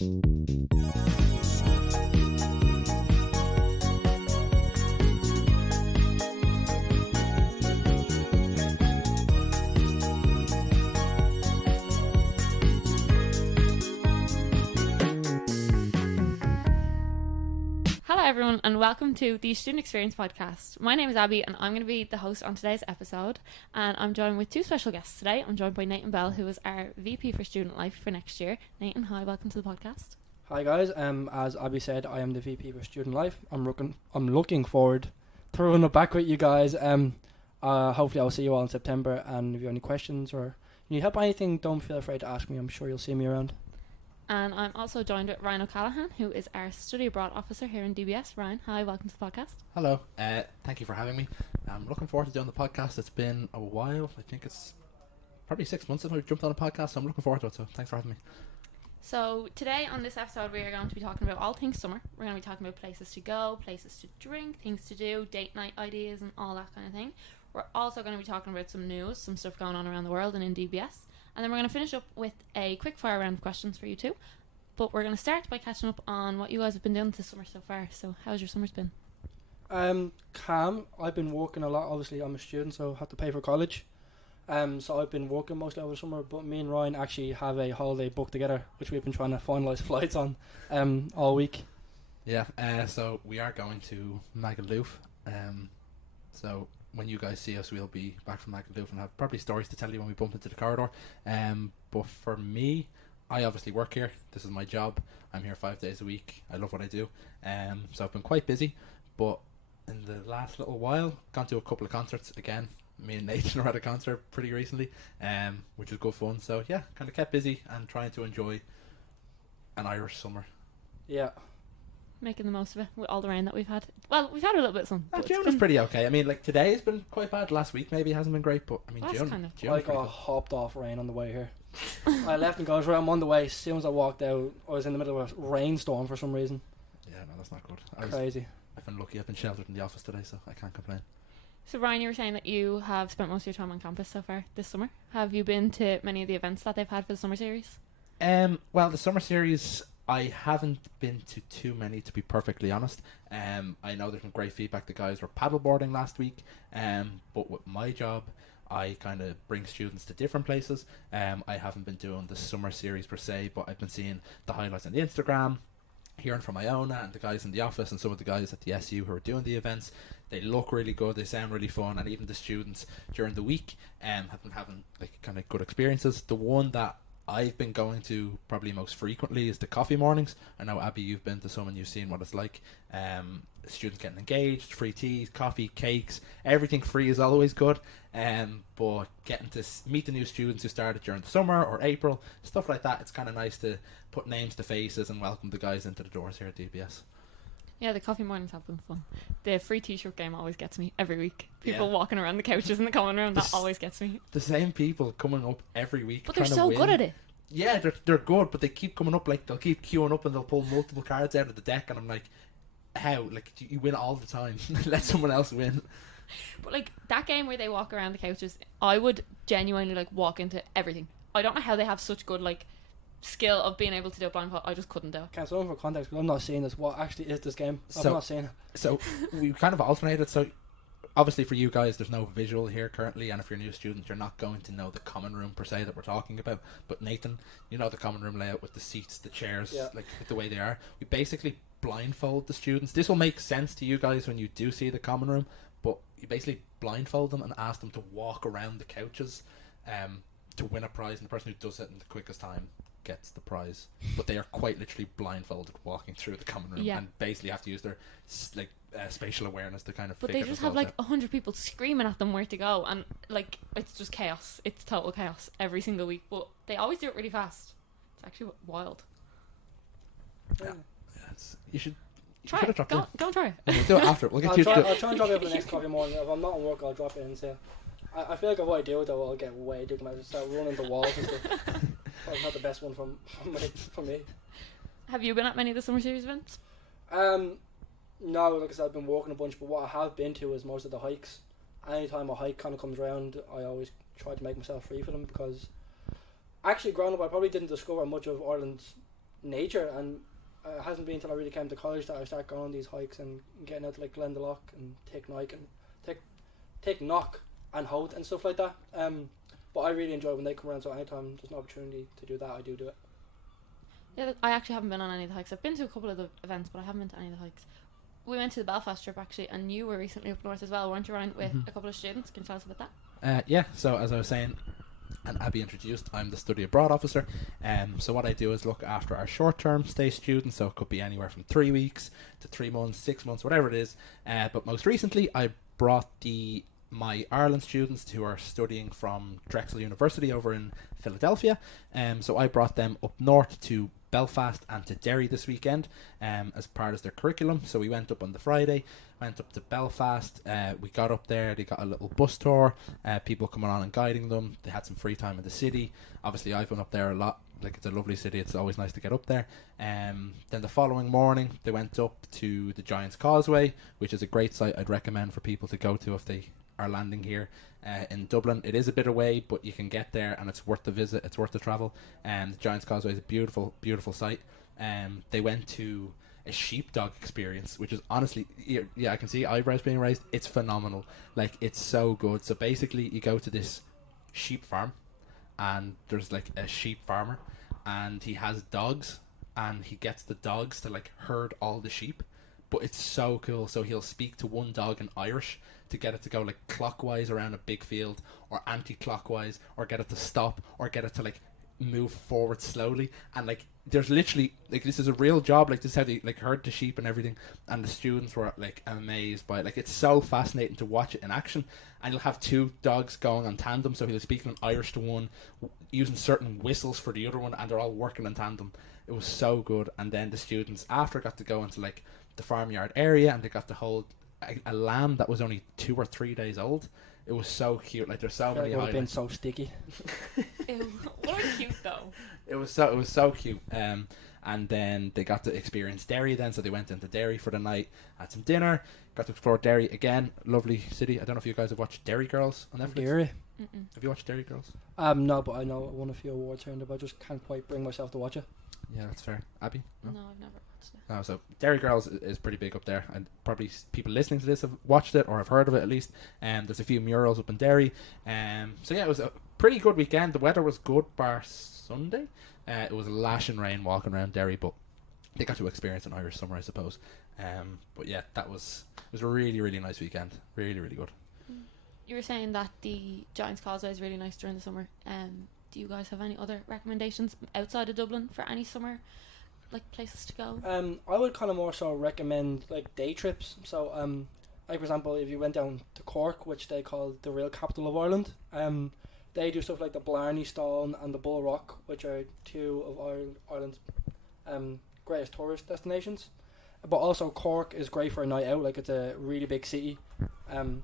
Hello everyone and welcome to the Student Experience Podcast. My name is Abby and I'm going to be the host on today's episode, and I'm joined with two special guests today. I'm joined by Nathan Bell, who is our VP for Student Life for next year. Nathan, hi, welcome to the podcast. Hi guys, as Abby said, I am the VP for Student Life. I'm looking forward to running it back with you guys. Hopefully I'll see you all in September, and if you have any questions or you need help with anything, don't feel afraid to ask me. I'm sure you'll see me around. And I'm also joined with Ryan O'Callaghan, who is our Study Abroad Officer here in DBS. Ryan, hi, welcome to the podcast. Hello, thank you for having me. I'm looking forward to doing the podcast. It's been a while. I think it's probably 6 months since I've jumped on a podcast, so I'm looking forward to it, so thanks for having me. So today on this episode we are going to be talking about all things summer. We're going to be talking about places to go, places to drink, things to do, date night ideas and all that kind of thing. We're also going to be talking about some news, some stuff going on around the world and in DBS. And then we're going to finish up with a quick fire round of questions for you too. But we're going to start by catching up on what you guys have been doing this summer so far. So how's your summers been? Calm. I've been working a lot. Obviously I'm a student, so I have to pay for college. So I've been working mostly over the summer, but me and Ryan actually have a holiday booked together, which we've been trying to finalise flights on all week. Yeah, so we are going to Magaluf. So when you guys see us, we'll be back from Magaluf and have probably stories to tell you when we bump into the corridor. But for me, I obviously work here. This is my job. I'm here 5 days a week. I love what I do. So I've been quite busy, but in the last little while, gone to a couple of concerts again. Me and Nathan were at a concert pretty recently, which was good fun. So yeah, kind of kept busy and trying to enjoy an Irish summer. Yeah. Making the most of it with all the rain that we've had. Well, we've had a little bit of sun. June was pretty okay. I mean, like today has been quite bad. Last week maybe hasn't been great, but I mean, June I got hopped off rain on the way here. I left and goes, right, I'm on the way. As soon as I walked out, I was in the middle of a rainstorm for some reason. Yeah, no, that's not good. Crazy. I've been lucky. I've been sheltered in the office today, so I can't complain. So Ryan, you were saying that you have spent most of your time on campus so far this summer. Have you been to many of the events that they've had for the summer series? Well, the summer series, I haven't been to too many, to be perfectly honest. I know there's been great feedback. The guys were paddleboarding last week, but with my job, I kind of bring students to different places. I haven't been doing the summer series per se, but I've been seeing the highlights on the Instagram, hearing from Iona and the guys in the office and some of the guys at the SU who are doing the events. They look really good, they sound really fun, and even the students during the week have been having like kind of good experiences. The one that I've been going to probably most frequently is the coffee mornings. I know, Abby, you've been to some and you've seen what it's like. Students getting engaged, free teas, coffee, cakes, everything free is always good. But getting to meet the new students who started during the summer or April, stuff like that, it's kind of nice to put names to faces and welcome the guys into the doors here at DBS. Yeah, the coffee mornings have been fun. The free t-shirt game always gets me every week. People walking around the couches in the common room, that always gets me. The same people coming up every week. But they're so good at it. Yeah, they're good, but they keep coming up, like they'll keep queuing up and they'll pull multiple cards out of the deck, and I'm like, how? Like, you win all the time. Let someone else win. But like that game where they walk around the couches, I would genuinely like walk into everything. I don't know how they have such good like skill of being able to do it blindfold. I just couldn't do it. Can't someone for context, because I'm not seeing this. What actually is this game? I'm not seeing it. So we kind of alternated. So obviously for you guys, there's no visual here currently, and if you're a new student, you're not going to know the common room per se that we're talking about. But Nathan, you know the common room layout with the seats, the chairs, like the way they are. We basically blindfold the students. This will make sense to you guys when you do see the common room, but you basically blindfold them and ask them to walk around the couches to win a prize, and the person who does it in the quickest time gets the prize. But they are quite literally blindfolded walking through the common room, and basically have to use their spatial awareness to kind of figure But they just have like 100 people screaming at them where to go, and like it's just chaos. It's total chaos every single week, but they always do it really fast. It's actually wild. You should try it. Go and try it. We'll do it after. We'll get I'll you try to and drop it for the next coffee morning. If I'm not on work, I'll drop it in. So I feel like if I do it, though, I'll get way too much. Start running the walls and stuff. Probably not the best one from me. Have you been at many of the summer series events? No, like I said, I've been walking a bunch, but what I have been to is most of the hikes. Anytime a hike kind of comes around, I always try to make myself free for them, because actually growing up I probably didn't discover much of Ireland's nature, and it hasn't been until I really came to college that I started going on these hikes and getting out to like Glendalough and take Knock and Holt and stuff like that. But I really enjoy when they come around, so anytime there's an opportunity to do that, I do it. Yeah, I actually haven't been on any of the hikes. I've been to a couple of the events, but I haven't been to any of the hikes. We went to the Belfast trip actually, and you were recently up north as well, weren't you, Ryan, with a couple of students? Can you tell us about that? Yeah, so as I was saying, and Abby introduced, I'm the study abroad officer. So what I do is look after our short-term stay students, so it could be anywhere from 3 weeks to 3 months, 6 months, whatever it is. But most recently, I brought my Ireland students who are studying from Drexel University over in Philadelphia. So I brought them up north to Belfast and to Derry this weekend as part of their curriculum. So we went up on the Friday, went up to Belfast. We got up there, they got a little bus tour, people coming on and guiding them. They had some free time in the city. Obviously I've been up there a lot, like it's a lovely city, it's always nice to get up there. Then the following morning they went up to the Giant's Causeway, which is a great site I'd recommend for people to go to if they are landing here in Dublin. It is a bit away, but you can get there and it's worth the visit, it's worth the travel. The Giant's Causeway is a beautiful, beautiful site. They went to a sheepdog experience, which is honestly, yeah, I can see eyebrows being raised. It's phenomenal. Like, it's so good. So basically you go to this sheep farm and there's like a sheep farmer and he has dogs and he gets the dogs to like herd all the sheep. But it's so cool. So he'll speak to one dog in Irish to get it to go like clockwise around a big field, or anti-clockwise, or get it to stop, or get it to like move forward slowly. And like there's literally like, this is a real job. Like, this is how they like herd the sheep and everything. And the students were like amazed by it. Like, it's so fascinating to watch it in action. And you'll have two dogs going on tandem, so he'll speak in Irish to one, using certain whistles for the other one, and they're all working in tandem. It was so good. And then the students after got to go into like the farmyard area, and they got to hold a lamb that was only 2 or 3 days old. It was so cute. Like, there's so many highlights. Been so sticky. Ew, what cute though. It was so cute. And then they got to experience Derry then, so they went into Derry for the night, had some dinner, got to explore Derry again. Lovely city. I don't know if you guys have watched Derry Girls on Netflix. Derry? Have you watched Derry Girls? No, but I know it won a few awards here and there, but I just can't quite bring myself to watch it. Yeah, that's fair. Abby? No, I've never watched it. No, so Derry Girls is pretty big up there, and probably people listening to this have watched it or have heard of it at least. There's a few murals up in Derry. So yeah, it was a pretty good weekend. The weather was good bar Sunday. It was lashing rain walking around Derry, but they got to experience an Irish summer, I suppose. But yeah, it was a really, really nice weekend. Really, really good. You were saying that the Giant's Causeway is really nice during the summer. Do you guys have any other recommendations outside of Dublin for any summer like places to go? I would kind of more so recommend like day trips. So like for example, if you went down to Cork, which they call the real capital of Ireland, they do stuff like the Blarney Stone and the Bull Rock, which are two of Ireland's greatest tourist destinations. But also Cork is great for a night out. Like, it's a really big city. And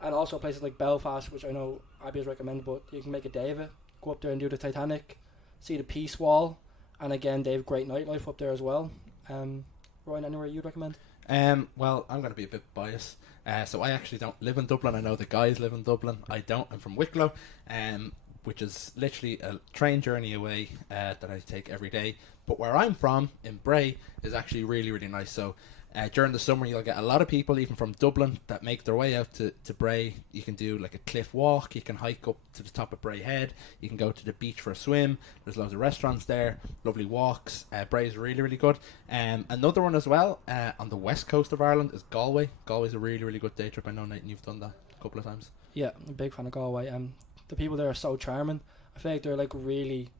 also places like Belfast, which I know Abby has recommended, but you can make a day of it. Go up there and do the Titanic, see the Peace Wall, and again they have great nightlife up there as well. Ryan, anywhere you'd recommend? Well, I'm going to be a bit biased. So I actually don't live in Dublin. I know the guys live in Dublin. I don't. I'm from Wicklow, which is literally a train journey away that I take every day. But where I'm from, in Bray, is actually really, really nice. So during the summer, you'll get a lot of people, even from Dublin, that make their way out to Bray. You can do like a cliff walk. You can hike up to the top of Bray Head. You can go to the beach for a swim. There's loads of restaurants there, lovely walks. Bray is really, really good. Another one as well on the west coast of Ireland is Galway. Galway's a really, really good day trip. I know, Nathan, you've done that a couple of times. Yeah, I'm a big fan of Galway. The people there are so charming. I feel like they're like really,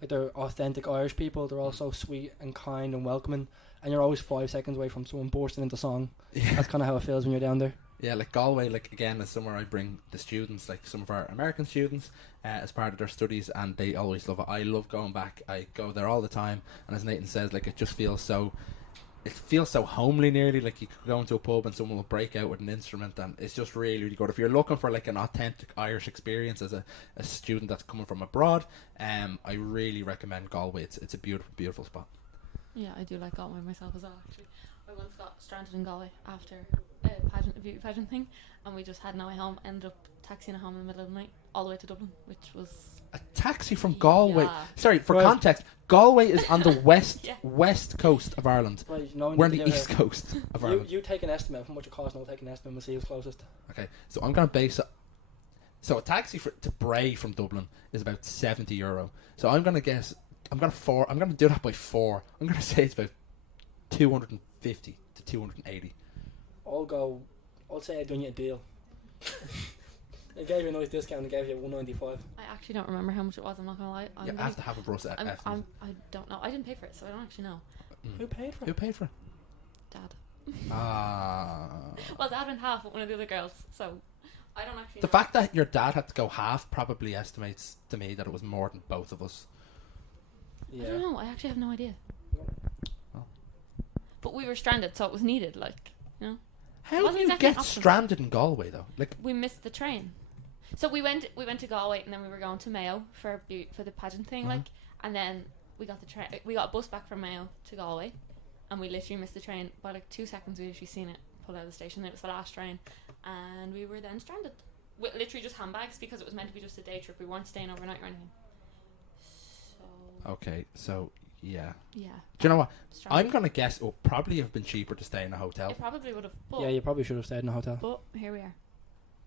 like, they're authentic Irish people. They're all so sweet and kind and welcoming. And you're always 5 seconds away from someone bursting into song. Yeah. That's kind of how it feels when you're down there. Yeah, like Galway, like again, is somewhere I bring the students, like some of our American students, as part of their studies, and they always love it. I love going back. I go there all the time, and as Nathan says, like, it just feels so, it feels so homely nearly. Like, you could go into a pub and someone will break out with an instrument, and it's just really, really good. If you're looking for like an authentic Irish experience as a student that's coming from abroad, I really recommend Galway. It's a beautiful, beautiful spot. Yeah, I do like Galway myself as well, actually. I once got stranded in Galway after a beauty pageant thing, and we just had no way home. Ended up taxiing home in the middle of the night, all the way to Dublin, which was A taxi from Galway. Yeah. Sorry, for Right. context, Galway is on the west Yeah. west coast of Ireland. Right, you know, We're on you the do east have- coast of Ireland. You take an estimate of how much it costs, and I'll take an estimate and we'll see who's closest. Okay, so I'm going to base it. So a taxi to Bray from Dublin is about €70. So I'm going to guess. I'm going to do that by 4. I'm going to say it's about 250 to 280. I'll say I've done you a deal. I gave you a nice discount and gave you 195. I actually don't remember how much it was. I'm not gonna lie. You have to have a gross I estimate. don't know. I didn't pay for it, so I don't actually know. Who paid for Who it? paid for it? Dad. Ah. Well, Dad went half with one of the other girls, so I don't actually. The know. fact that your dad had to go half probably estimates to me that it was more than both of us. I don't know. I actually have no idea. Well. But we were stranded, so it was needed. Like, you know, How Wasn't do you exactly an get option. stranded in Galway though? Like, we missed the train. So we went to Galway, and then we were going to Mayo for the pageant thing, Mhm. like, and then we got the train. We got a bus back from Mayo to Galway, and we literally missed the train by like 2 seconds. We literally seen it pull out of the station. It was the last train, and we were then stranded with literally just handbags because it was meant to be just a day trip. We weren't staying overnight or anything. So okay, so yeah. yeah, Do you know what? stranded. I'm gonna guess it would probably have been cheaper to stay in a hotel. It probably would have. But, Yeah, you probably should have stayed in a hotel. but here we are.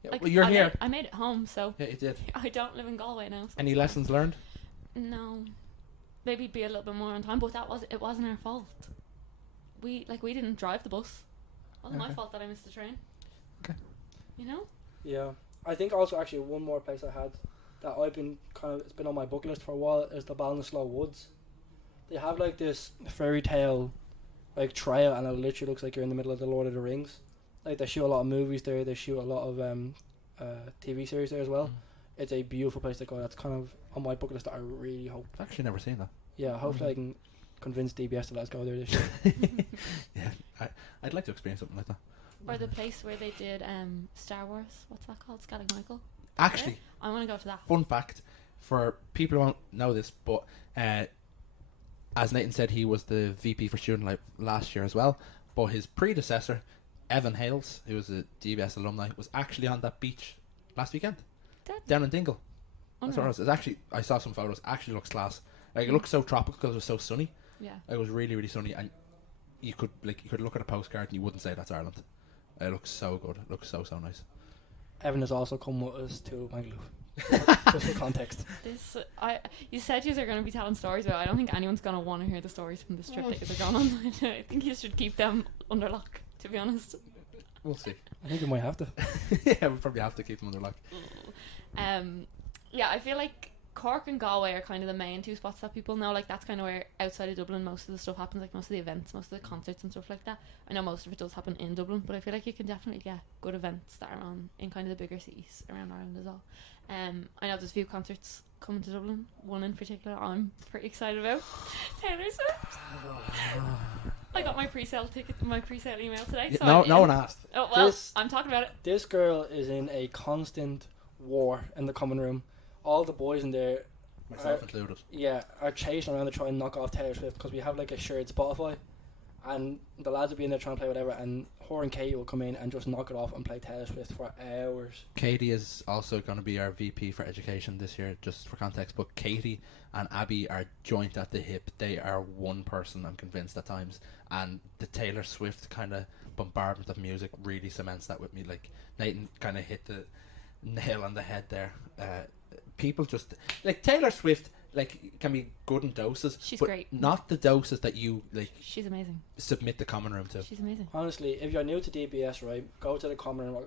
Yeah, Like, well, you're I here. Made, I made it home, so Yeah, you did. I don't live in Galway now. So Any it's fine. lessons learned? No, maybe be a little bit more on time, but it wasn't our fault. We didn't drive the bus. It wasn't my Okay. fault that I missed the train. Okay. You know? Yeah, I think also actually one more place I had that I've been it's been on my bucket list for a while is the Ballinasloe Woods. They have like this fairy tale like trail, and it literally looks like you're in the middle of the Lord of the Rings. Like they shoot a lot of movies there. They shoot a lot of TV series there as well. It's a beautiful place to go. That's kind of on my bucket list that I really hope. I've actually never seen that. Yeah, hopefully I can convince DBS to let us go there this year. Yeah, I'd like to experience something like that. Or the place where they did Star Wars. What's that called? Scalig Michael. Actually, I want to go to that. fun fact for people who won't know this, but as Nathan said, he was the VP for Student Life last year as well. But his predecessor, Evan Hales, who was a DBS alumni, was actually on that beach last weekend down in Dingle. That's where it was. It's actually, I saw some photos. Actually, looks class. Like it looks so tropical because it was so sunny. Yeah. It was really, really sunny, and you could look at a postcard and you wouldn't say that's Ireland. It looks so good. It looks so nice. Evan has also come with us to Mangaloo. Just for context. You said you are going to be telling stories, but I don't think anyone's going to want to hear the stories from this trip that you're going on. I think you should keep them under lock, to be honest. We'll see. I think we might have to. Yeah, we probably have to keep them under lock. Yeah, I feel like Cork and Galway are kind of the main two spots that people know. Like that's kind of where outside of Dublin most of the stuff happens. Like most of the events, most of the concerts and stuff like that. I know most of it does happen in Dublin, but I feel like you can definitely get good events that are on in kind of the bigger cities around Ireland as well. I know there's a few concerts coming to Dublin. One in particular I'm pretty excited about. Taylor Swift. I got my pre-sale email today. So No, I'm no in. one asked. Oh well, This- I'm talking about it. This girl is in a constant war in the common room. All the boys in there, Myself included. yeah, are chasing around to try and knock off Taylor Swift because we have like a shared Spotify, and the lads will be in there trying to play whatever, and her and Katie will come in and just knock it off and play Taylor Swift for hours. Katie is also going to be our VP for education this year, just for context. But Katie and Abby are joint at the hip. They are one person, I'm convinced, at times. And the Taylor Swift kind of bombardment of music really cements that with me. Like, Nathan kind of hit the nail on the head there. People just... Like, Taylor Swift, like, can be good in doses. She's but great. not the doses that you, like, She's amazing. submit the common room to. She's amazing. Honestly, if you're new to DBS, right, go to the common room,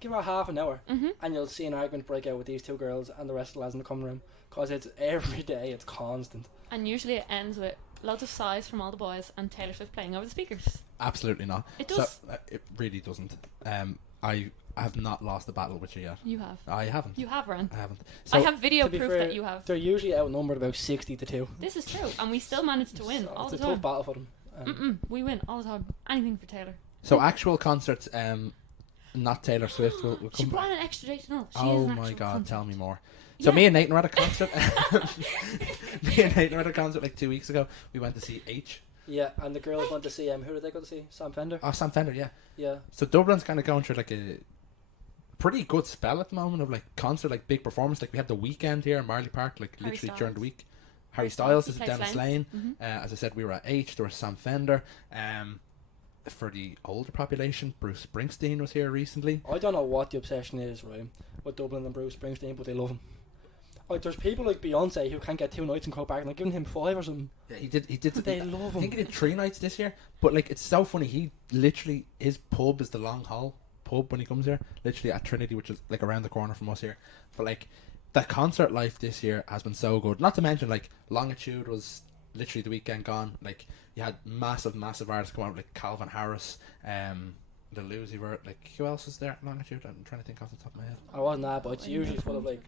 give her half an hour, Mhm. and you'll see an argument break out with these two girls and the rest of the lads in the common room, because it's every day, it's constant. And usually it ends with loads of sighs from all the boys and Taylor Swift playing over the speakers. Absolutely not. It does. So, it really doesn't. I have not lost a battle with you yet. You have. I haven't. You have, Ren. I haven't. I So have video to be proof fair, that you have. They're usually outnumbered about 60 to 2. This is true, and we still manage to win So all it's the a tough time. battle for them. We win all the time. Anything for Taylor. So actual concerts, not Taylor Swift will She come. brought an extra date to know. She is Oh an my actual god, concert. tell me more. So Yeah. me and Nathan were at a concert. Me and Nathan were at a concert like 2 weeks ago. We went to see H. Yeah, and the girls went to see who did they go to see? Sam Fender. Oh, Sam Fender, yeah. Yeah. So Dublin's kind of going through like a pretty good spell at the moment of like concert, like big performance. Like we had the weekend here in Marley Park, like Harry literally Styles. during the week. Harry Styles he is plays down in Slane. Slane. As I said, we were at H. There was Sam Fender. For the older population, Bruce Springsteen was here recently. I don't know what the obsession is, right, with Dublin and Bruce Springsteen, but they love him. Like, there's people like Beyonce who can't get 2 nights in Croke Park, and they're giving him 5 or something. Yeah, he did. But they love I think him. he did 3 nights this year. But like, it's so funny. He literally, his pub is the Long Hall pub when he comes here. Literally at Trinity, which is like around the corner from us here. But like, the concert life this year has been so good. Not to mention like Longitude was literally the weekend gone. Like, you had massive artists come out, like Calvin Harris, the Lucy Vert, like who else was there at Longitude? I'm trying to think off the top of my head. I wasn't that, but it's usually full of like.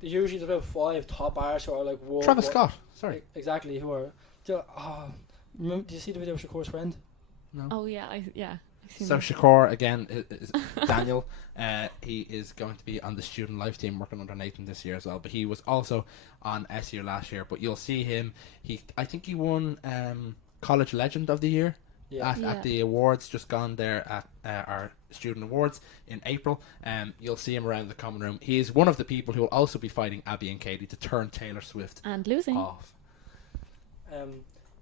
There's usually about 5 top artists who are like. Travis Scott, sorry. Exactly, who are. Do you see the video of Shakur's friend? No. Oh yeah, I've seen So that. Shakur again is Daniel. He is going to be on the student life team working under Nathan this year as well. But he was also on SU last year. But you'll see him. I think he won College Legend of the Year at the awards just gone there at our student awards in April. You'll see him around the common room. He is one of the people who will also be fighting Abby and Katie to turn Taylor Swift And losing. off.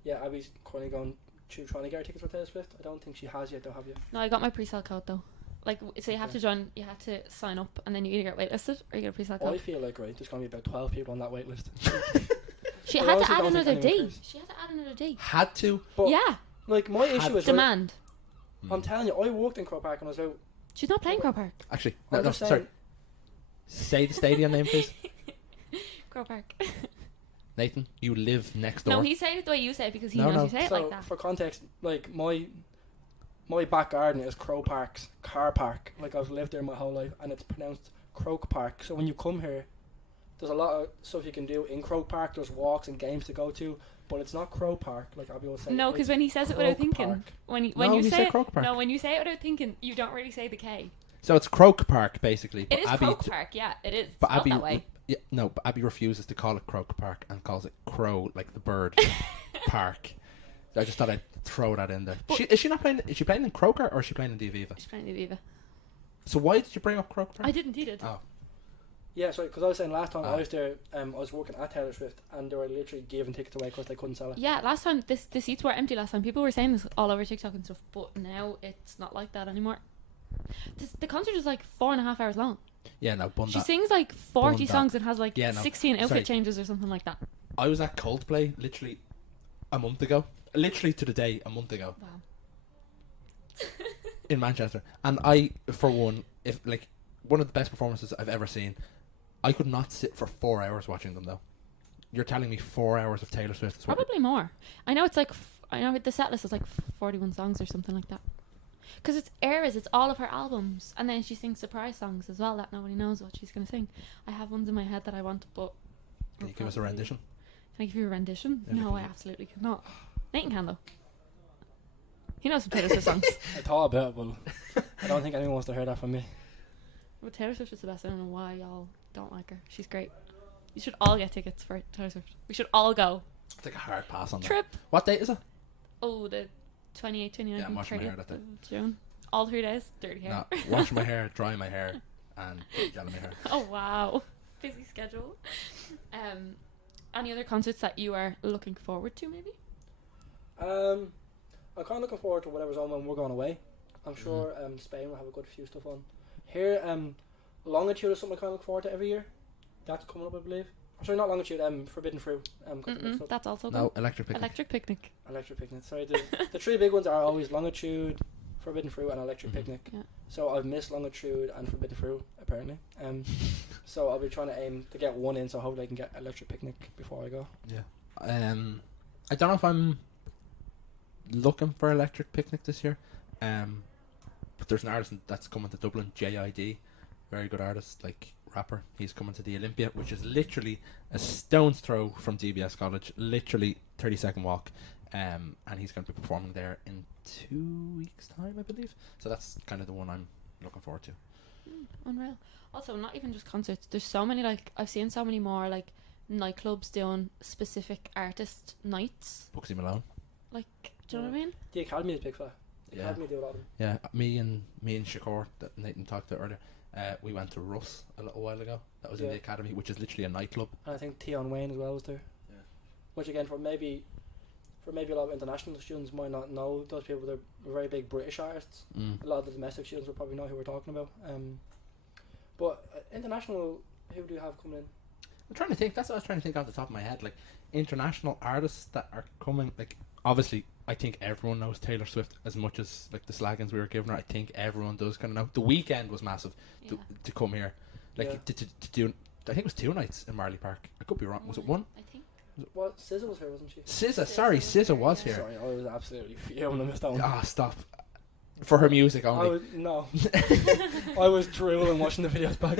Yeah, Abby's currently going to trying to get her tickets for Taylor Swift. I don't think she has yet, though, have you? No, I got my pre-sale code though. Like, so you have to join. You have to sign up, and then you either get waitlisted or you get a pre-sale I code. feel like, right, there's going to be about 12 people on that wait list. She I had to honestly add don't think another anyone D. cares. She had to add another D. Had to. But, Yeah, like, my issue is, right, demand. I'm telling you, I walked in Croke Park and I was out. She's not playing Crow Park. Actually, I'm no, just sorry. saying- Say the stadium name, please. Crow Park. Nathan, you live next door. No, he said it the way you say it because he No, knows no. you say it So, like that. for context, like, my back garden is Croke Park's car park. Like, I've lived there my whole life, and it's pronounced Croke Park. So when you come here, there's a lot of stuff you can do in Croke Park. There's walks and games to go to, but it's not Croke Park, like Abby will say. No, because when he says it without thinking, when No, you you say say it, Croke Park. no, when you say it without thinking, you don't really say the K. So it's Croke Park, basically. But It is Abby Croke Park, yeah, it is. But Spelled Abby, that way. yeah, no, but Abby refuses to call it Croke Park and calls it Crow, like the bird park. I just thought I'd throw that in there. But- Is she not playing? Is she playing in Croker or is she playing in the Aviva? She's playing the Viva. So why did you bring up Croke Park? I didn't, he did. Oh, Yeah, sorry, because I was saying last time Ah. I was there, I was working at Taylor Swift, and they were literally giving tickets away because they couldn't sell it. Yeah, last time the seats were empty. Last time people were saying this all over TikTok and stuff, but now it's not like that anymore. The concert is like 4.5 hours long. yeah, no, bun She that. sings like 40 Bun that. songs and has like Yeah, no, 16 outfit sorry. changes or something like that. I was at Coldplay literally a month ago. Literally to the day, a month ago. Wow. In Manchester. And I, for one, if like one of the best performances I've ever seen, I could not sit for 4 hours watching them though. You're telling me 4 hours of Taylor Swift is what Probably more. I know it's like I know the set list is like 41 songs or something like that. Because it's eras, it's all of her albums, and then she sings surprise songs as well that nobody knows what she's gonna sing. I have ones in my head that I want, but Can you give us a rendition? Can I give you a rendition? Yeah, No, can I you? absolutely cannot. Nathan can though. He knows some Taylor Swift songs. I thought about it, but I don't think anyone wants to hear that from me. But Taylor Swift is the best. I don't know why y'all don't like her. She's great. You should all get tickets for Taylor Swift. We should all go. Take a hard pass on that. Trip. What date is it? Oh, the 28th, 29th, Yeah, I'm and washing my hair 30th that day. of June. All 3 days. Dirty hair. No, wash my hair, dry my hair, and gel my hair. Oh wow, busy schedule. Any other concerts that you are looking forward to? Maybe. I'm kind of looking forward to whatever's on when we're going away. I'm sure Spain will have a good few stuff on. Here, Longitude is something I kind of look forward to every year. That's coming up, I believe. Sorry, not Longitude, Forbidden Fruit. Got the mixed up. That's also No, good. Electric Picnic. Electric Picnic. Electric Picnic. Sorry, the 3 big ones are always Longitude, Forbidden Fruit, and Electric Mhm. Picnic. Yeah. So I've missed Longitude and Forbidden Fruit apparently. So I'll be trying to aim to get one in. So hopefully I can get Electric Picnic before I go. Yeah. I don't know if I'm looking for Electric Picnic this year. But there's an artist that's coming to Dublin, JID, very good artist, like rapper. He's coming to the Olympia, which is literally a stone's throw from DBS College, literally 30-second walk. And he's going to be performing there in 2 weeks' time, I believe. So that's kind of the one I'm looking forward to. Unreal. Also, not even just concerts. There's so many I've seen so many more nightclubs doing specific artist nights. Bugsy Malone. Like, do you know what I mean? The Academy is big for that. The Yeah. Academy do a lot of them. Yeah, me and Shakur that Nathan talked to earlier. We went to Russ a little while ago. That was in Yeah. the Academy, which is literally a nightclub. And I think Tion Wayne as well was there. Yeah. Which again, for maybe a lot of international students might not know those people. They're very big British artists. A lot of the domestic students will probably know who we're talking about. But international, who do you have coming in? I'm trying to think. That's what I was trying to think off the top of my head. Like international artists that are coming. Like obviously, I think everyone knows Taylor Swift as much as like the slaggins we were giving her. I think everyone does kind of know. The Weekend was massive to come here, like Yeah. to do. I think it was 2 nights in Marley Park. I could be wrong. Was it one? I think. What SZA was here, wasn't she? SZA. SZA Sorry, was SZA here, was yeah. here. Sorry, I was absolutely fuming. I missed that one. Ah, stop. For her music I only. was, no. I was drooling watching the videos back.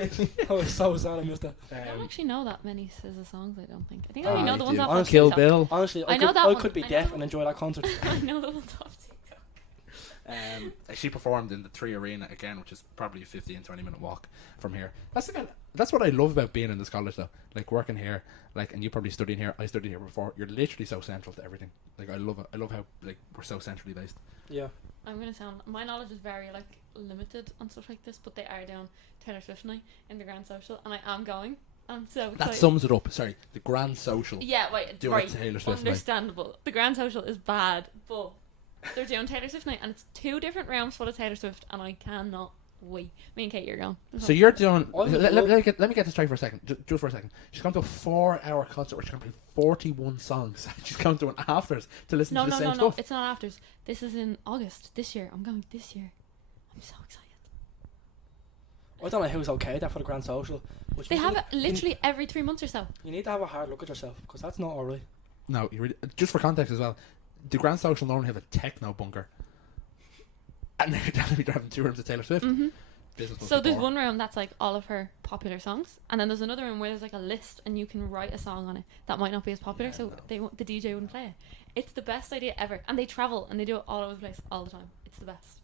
I was so sad I missed that. I don't actually know that many SZA songs. I don't think. I think Oh, I only know you the ones do. off Honestly, Kill TikTok. Bill. Honestly, I know that I one. could be I know deaf that and enjoy that concert. I know the ones off TikTok. She performed in the 3 Arena again, which is probably a 15-20 minute walk from here. That's what I love about being in this college, though. Like working here, like, and you probably studying here. I studied here before. You're literally so central to everything. Like I love it. I love how like we're so centrally based. Yeah. I'm gonna sound. My knowledge is very like limited on stuff like this, but they are doing Taylor Swift night in the Grand Social, and I am going. I'm so excited. That sums it up. Sorry, the Grand Social. Yeah, wait, Doing right. it Taylor Swift night. Understandable. The Grand Social is bad, but they're doing Taylor Swift night, and it's 2 different rooms full of Taylor Swift, and I cannot wait. Me and Kate, you're going. So you're doing. I would Let love- me get this straight for a second. Just for a second. She's gone to a 4-hour concert where she's going to play 41 songs. She's going to an afters to listen No, to the no, same no, no. stuff. It's not afters. This is in August this year. I'm going this year. I'm so excited. I don't know who's okay there for the Grand Social. But They you have need- it literally every 3 months or so. You need to have a hard look at yourself because that's not alright. No, you really, just for context as well, the Grand Social normally have a techno bunker. And they're going to be driving 2 rooms of Taylor Swift. Mm-hmm. Business must So be there's boring. one room that's like all of her popular songs, and then there's another room where there's like a list, and you can write a song on it that might not be as popular, Yeah, so no. the DJ wouldn't play it. It's the best idea ever, and they travel and they do it all over the place all the time. It's the best,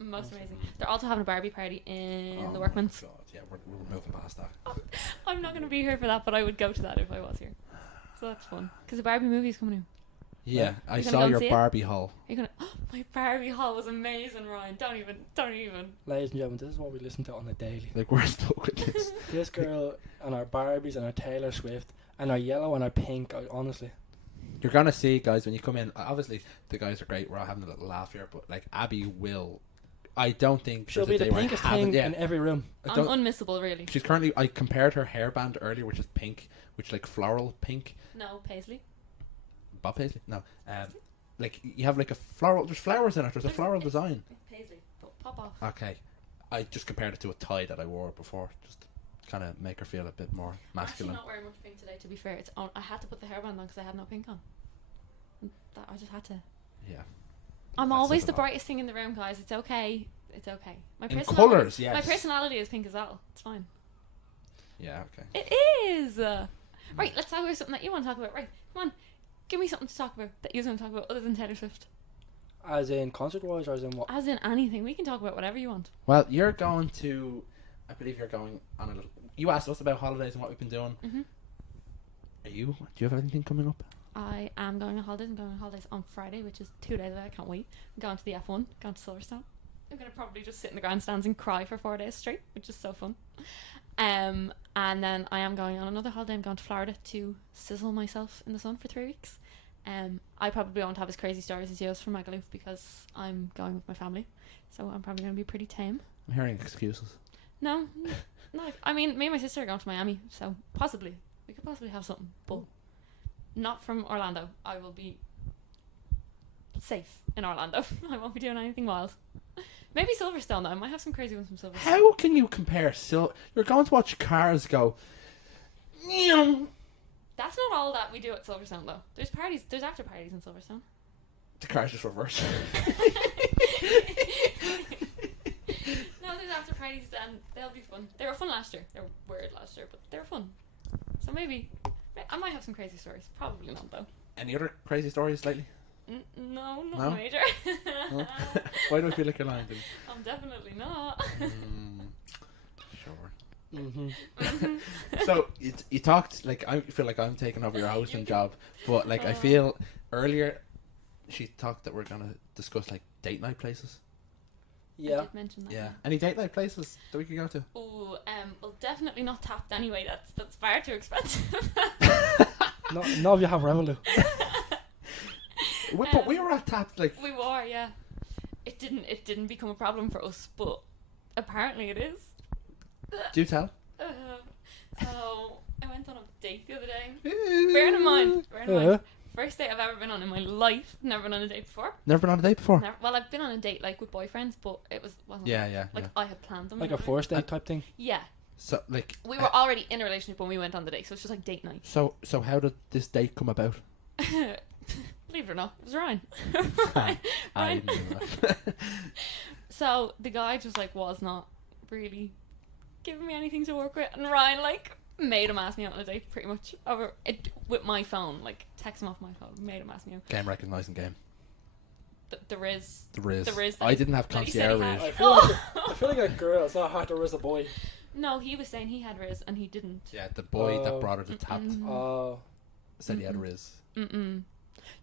most amazing. They're also having a Barbie party in Oh the my Workman's. God, yeah, we're moving past that. I'm not going to be here for that, but I would go to that if I was here. So that's fun because the Barbie movie's coming out. Yeah, I You gonna saw go and your see it? Barbie haul. Are you gonna? Oh, my Barbie haul was amazing, Ryan. Don't even. Ladies and gentlemen, this is what we listen to on a daily. Like, we're stuck with this. This girl and our Barbies and our Taylor Swift and our yellow and our pink, honestly. You're going to see, guys, when you come in, obviously, the guys are great. We're all having a little laugh here, but, like, Abby will... I don't think... She'll there's be a the day where I pinkest haven't- thing yeah, in every room. I don't- Unmissable, really. She's currently... I compared her hairband earlier, which is pink, which is, like, floral pink. No, Paisley. Bob Paisley? No. Like, you have, like, a floral... There's flowers in it. There's a floral design. Paisley. But pop off. Okay. I just compared it to a tie that I wore before. Just kind of make her feel a bit more I'm actually masculine. not wearing much pink today, to be fair. I had to put the hairband on because I had no pink on. I just had to. Yeah. I'm That always says the a lot. brightest thing in the room, guys. It's okay. It's okay. My In personality- colours, yes. My personality is pink as well. It's fine. Yeah, okay. It is. Right, let's talk about something that you want to talk about. Right, come on. Give me something to talk about that you want to talk about other than Taylor Swift. As in concert-wise or as in what? As in anything. We can talk about whatever you want. Well, you're going to... I believe you're going on a little... You asked us about holidays and what we've been doing. Mm-hmm. Are you? Do you have anything coming up? I am going on holidays. I'm going on holidays on Friday, which is 2 days away. I can't wait. I'm going to the F1, going to Silverstone. I'm going to probably just sit in the grandstands and cry for 4 days straight, which is so fun. And then I am going on another holiday. I'm going to Florida to sizzle myself in the sun for 3 weeks. I probably won't have as crazy stories as yours from Magaluf because I'm going with my family. So I'm probably going to be pretty tame. I'm hearing excuses. No, I mean, me and my sister are going to Miami, so possibly. We could possibly have something, but not from Orlando. I will be safe in Orlando. I won't be doing anything wild. Maybe Silverstone, though. I might have some crazy ones from Silverstone. How can you compare... You're going to watch cars go... That's not all that we do at Silverstone, though. There's parties. There's after parties in Silverstone. The cars just reverse. No, there's after parties, and they'll be fun. They were fun last year. They were weird last year, but they were fun. So maybe I might have some crazy stories. Probably not, though. Any other crazy stories lately? No, not No? major. No? Why do I feel like you're lying to me? I'm definitely not. Sure. Mm-hmm. So you talked like I feel like I'm taking over your hosting job, but like I feel earlier she talked that we're gonna discuss like date night places. I Yeah. did mention that. Yeah. Any date night places that we could go to? Ooh, well, definitely not Tapped anyway. That's far too expensive. No, if you have Revolut. But we were at Tapped like. We were, yeah. It didn't become a problem for us, but apparently it is. Do tell. So I went on a date the other day. Bear in mind, first date I've ever been on in my life. Never been on a date before. Never been on a date before. Never, well, I've been on a date like with boyfriends, but it wasn't. Yeah. Like I had planned them. Like you a know? first date type thing. Yeah. So like. We were already in a relationship when we went on the date, so it's just like date night. So how did this date come about? Believe it or not, it was Ryan. I Ryan. knew that. So the guy just like was not really giving me anything to work with, and Ryan like made him ask me out on a date pretty much over it with my phone, like text him off my phone, made him ask me out. Game recognizing game. The Riz. The Riz. The Riz I didn't have that he said he concierge. had. I feel like a girl. It's not hard to raise a boy. No, he was saying he had Riz and he didn't. Yeah, the boy that Oh. brought her to Tapped Oh. said he had Mm-mm. Riz. Do you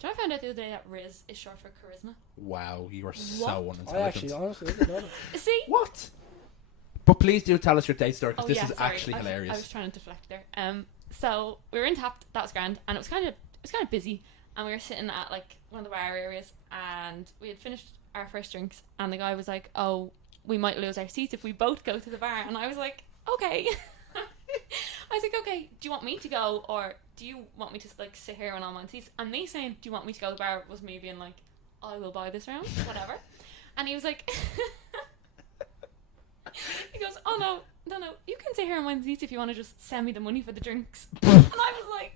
know I found out the other day that Riz is short for charisma? Wow, you are What? so I actually, unintelligent. honestly, didn't know that. See? What? But please do tell us your date story because Oh, this yeah, is sorry. actually I was hilarious. trying to deflect there. So we were in Tapped, that was grand, and it was kind of busy, and we were sitting at like one of the bar areas, and we had finished our first drinks, and the guy was like, "Oh, we might lose our seats if we both go to the bar," and I was like, "Okay." I was like, "Okay, do you want me to go, or do you want me to like sit here and I'm on seats?" And me saying, "Do you want me to go to the bar?" was me being like, "I will buy this round, whatever." And he was like. He goes, "Oh no, you can sit here on my seats if you want to just send me the money for the drinks." And I was like,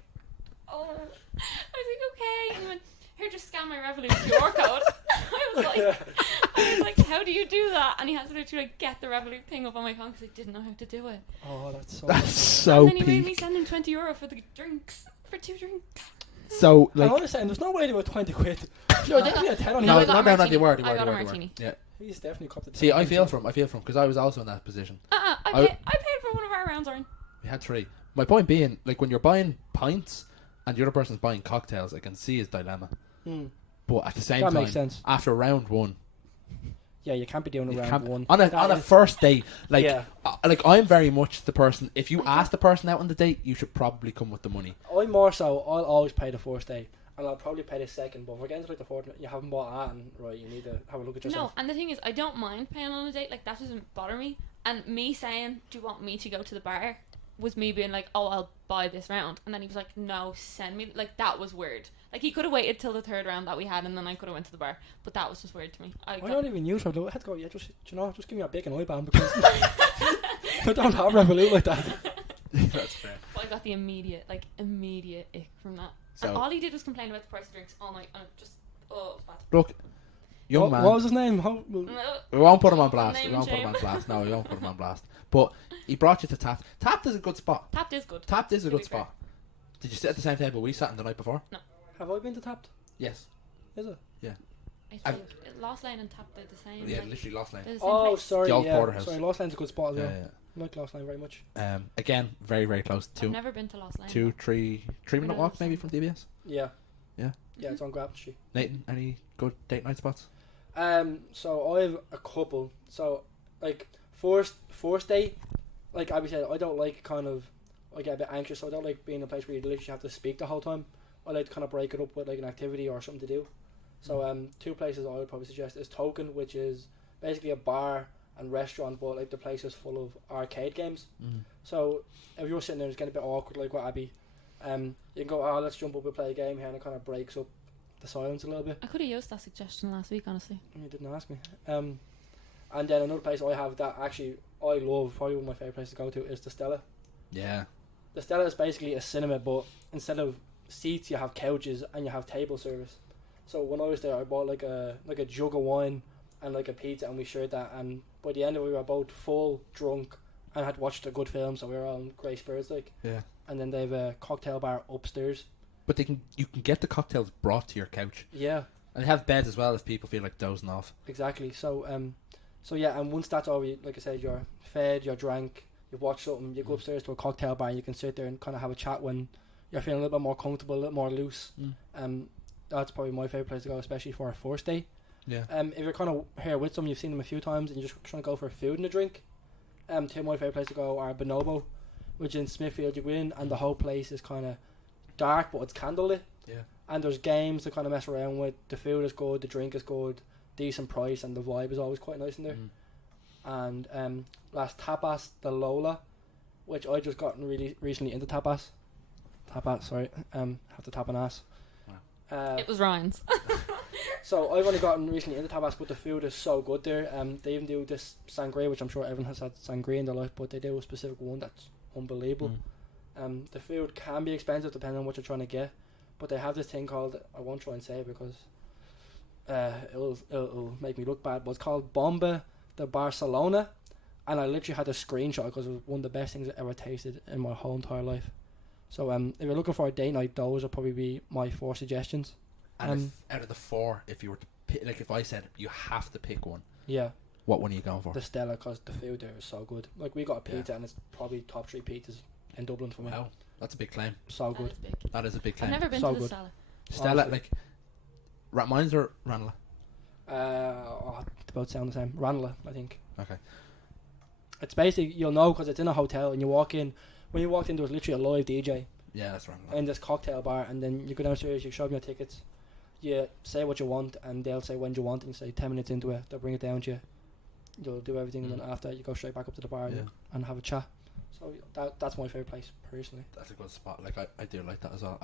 "Oh," I was like, "Okay." And he went, "Here, just scan my Revolut QR code." I was like, "How do you do that?" And he had to literally like get the Revolut thing up on my phone because I didn't know how to do it. Oh, that's so. That's so And then he made me peak. send him €20 for the drinks, for 2 drinks. So I'm like, only saying, there's no way they were 20 quid. No, There's definitely a 10 on no, I got a they martini. were. I got a martini. Yeah. He's definitely copped it. See, I feel from because I was also in that position. I I- paid for one of our rounds, Aaron. We had 3. My point being, like when you're buying pints and the other person's buying cocktails, I can see his dilemma. But at the same That time, makes sense. after round 1, Yeah, you can't be doing you a round can't- one. on a That is- first date. Like, Yeah. like I'm very much the person. If you ask the person out on the date, you should probably come with the money. I'm more so, I'll always pay the first day. And I'll probably pay the second, but if we're getting to like the fourth, you haven't bought that, and right, you need to have a look at No, yourself. and the thing is, I don't mind paying on a date. Like, that doesn't bother me. And me saying, "Do you want me to go to the bar?" was me being like, "Oh, I'll buy this round." And then he was like, "No, send me." Like, that was weird. Like, he could have waited till the third round that we had, and then I could have went to the bar. But that was just weird to me. I don't even use Revolut. I had to go, just give me a bacon IBAN because I don't have Revolut like that. That's fair. But I got the immediate ick from that. So- and all he did was complain about the price of drinks all night, and it just, it was bad. Look, young man. What was his name? No, We won't put him on blast. Name We won't and put him on shame. blast. No, we won't put him on blast. But he brought you to Taft. Taft is a good spot. Tapped is good. Taft is a To good be fair. spot. Did you sit at the same table we sat in the night before? Have I been to Tapped? Yes. Is it? I I've- think Lost Lane and Tapped are the same. Yeah, like, literally Lost Lane. they're the same Oh, place. sorry. The old Yeah. porterhouse. Sorry, Lost Lane's a good spot as well. Yeah, I like Lost Lane very much. yeah. Again, very, very close. I've 2, never been to Lost Lane. 3-minute know walk it's maybe the from DBS. Yeah. Yeah. Yeah, it's on Grafton Street. Nathan, any good date night spots? So I have a couple. So like first date, like Abby said, I don't like I get a bit anxious. So I don't like being in a place where you literally have to speak the whole time. I like to kind of break it up with like an activity or something to do. So 2 places I would probably suggest is Token, which is basically a bar and restaurant, but like the place is full of arcade games. So if you're sitting there, it's getting a bit awkward, like what Abby. You can go, "Oh, let's jump up and play a game here," and it kind of breaks up the silence a little bit. I could have used that suggestion last week, honestly. You didn't ask me. And then another place I have that actually I love, probably one of my favourite places to go to, is the Stella. Yeah. The Stella is basically a cinema, but instead of seats, you have couches and you have table service. So when I was there, I bought like a jug of wine and like a pizza, and we shared that. And by the end of it, we were both full, drunk, and had watched a good film, so we were all in great spirits, like. Yeah. And then they have a cocktail bar upstairs. But you can get the cocktails brought to your couch. Yeah. And they have beds as well if people feel like dozing off. Exactly. So yeah, and once that's over, like I said, you're fed, you're drank, you've watched something, you go upstairs to a cocktail bar, and you can sit there and kind of have a chat when you're feeling a little bit more comfortable, a little more loose. that's probably my favourite place to go, especially for a first date. Yeah. If you're kind of here with someone, you've seen them a few times, and you're just trying to go for food and a drink, two of my favourite places to go are Bonobo, which is in Smithfield. You go in, and the whole place is kind of dark, but it's candlelit. Yeah. And there's games to kind of mess around with. The food is good, the drink is good, decent price, and the vibe is always quite nice in there. And last Tapas de Lola, which I just gotten really recently into tapas. Sorry. Have to tap an ass. Wow. It was Ryan's. So I've only gotten recently into tapas, but the food is so good there. They even do this sangria, which I'm sure everyone has had sangria in their life, but they do a specific one that's unbelievable. The food can be expensive depending on what you're trying to get, but they have this thing called, I won't try and say it because it'll make me look bad, but it's called Bomba de Barcelona, and I literally had a screenshot because it was one of the best things I ever tasted in my whole entire life. So if you're looking for a date night, those would probably be my 4 suggestions. And if, out of the 4, if you were to pick, like if I said you have to pick one, Yeah, what one are you going for? the Stella, because the food there is so good. Like, we got a pizza and it's probably top 3 pizzas in Dublin for me. Wow, that's a big claim. So That good. is big. That is a big I've claim. never been So to the good. Stella. Stella, Honestly. like, mine's or Ranelagh? About sound the same. Ranelagh, I think. Okay. It's basically, you'll know because it's in a hotel and you walk in. When you walked in, there was literally a live DJ Yeah, that's Ranelagh. in this cocktail bar, and then you go downstairs, you show them your tickets, you say what you want, and they'll say when you want, and you say 10 minutes into it, they'll bring it down to you. You'll do everything, and then after you go straight back up to the bar Yeah. and have a chat. So that's my favourite place, personally. That's a good spot. Like I do like that as well.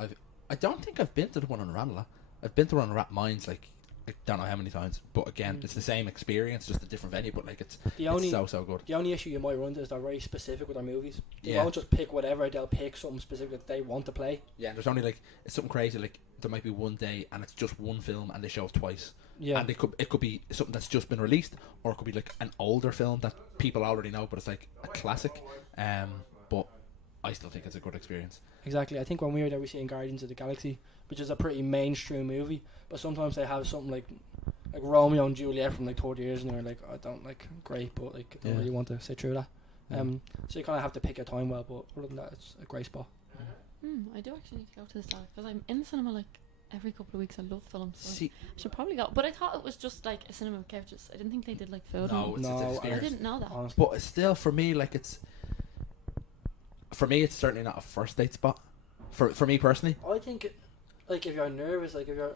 I don't think I've been to the one on Ranelagh. I've been to one on Rat Mines, like I don't know how many times, but again, it's the same experience, just a different venue. But like it's so good. The only issue you might run into is they're very specific with their movies. They Yeah. won't just pick whatever, they'll pick something specific that they want to play. Yeah, there's only like it's something crazy. Like there might be one day and it's just one film and they show it twice. Yeah. And it could be something that's just been released, or it could be like an older film that people already know, but it's like a classic. But I still think it's a good experience. Exactly. I think when we were there, we seen Guardians of the Galaxy, which is a pretty mainstream movie, but sometimes they have something like Romeo and Juliet from like 30 years, and they're like, I don't like great, but like I don't Yeah. really want to sit through that. Yeah. So you kind of have to pick your time well, but other than that, it's a great spot. I do actually need to go to the Stella because I'm in the cinema like every couple of weeks. I love films. So See, I should probably go. But I thought it was just like a cinema with couches. I didn't think they did like food. no, it's No, an I I experience. didn't know that. Honestly, But still, for me, like it's certainly not a first date spot. For me personally, I think like if you're nervous, like if you're,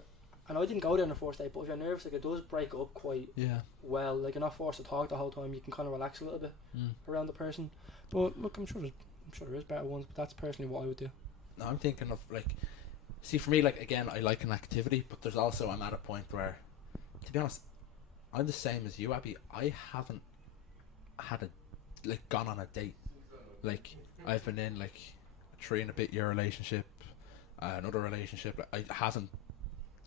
and I didn't go there on the first date, but if you're nervous, like it does break up quite yeah. well. Like you're not forced to talk the whole time. You can kind of relax a little bit around the person. But look, I'm sure there is better ones, but that's personally what I would do. No, I'm thinking of like, see, for me, like again, I like an activity, but there's also I'm at a point where, to be honest, I'm the same as you, Abby. I haven't had gone on a date. Like I've been in like a 3.5 year relationship, another relationship. I haven't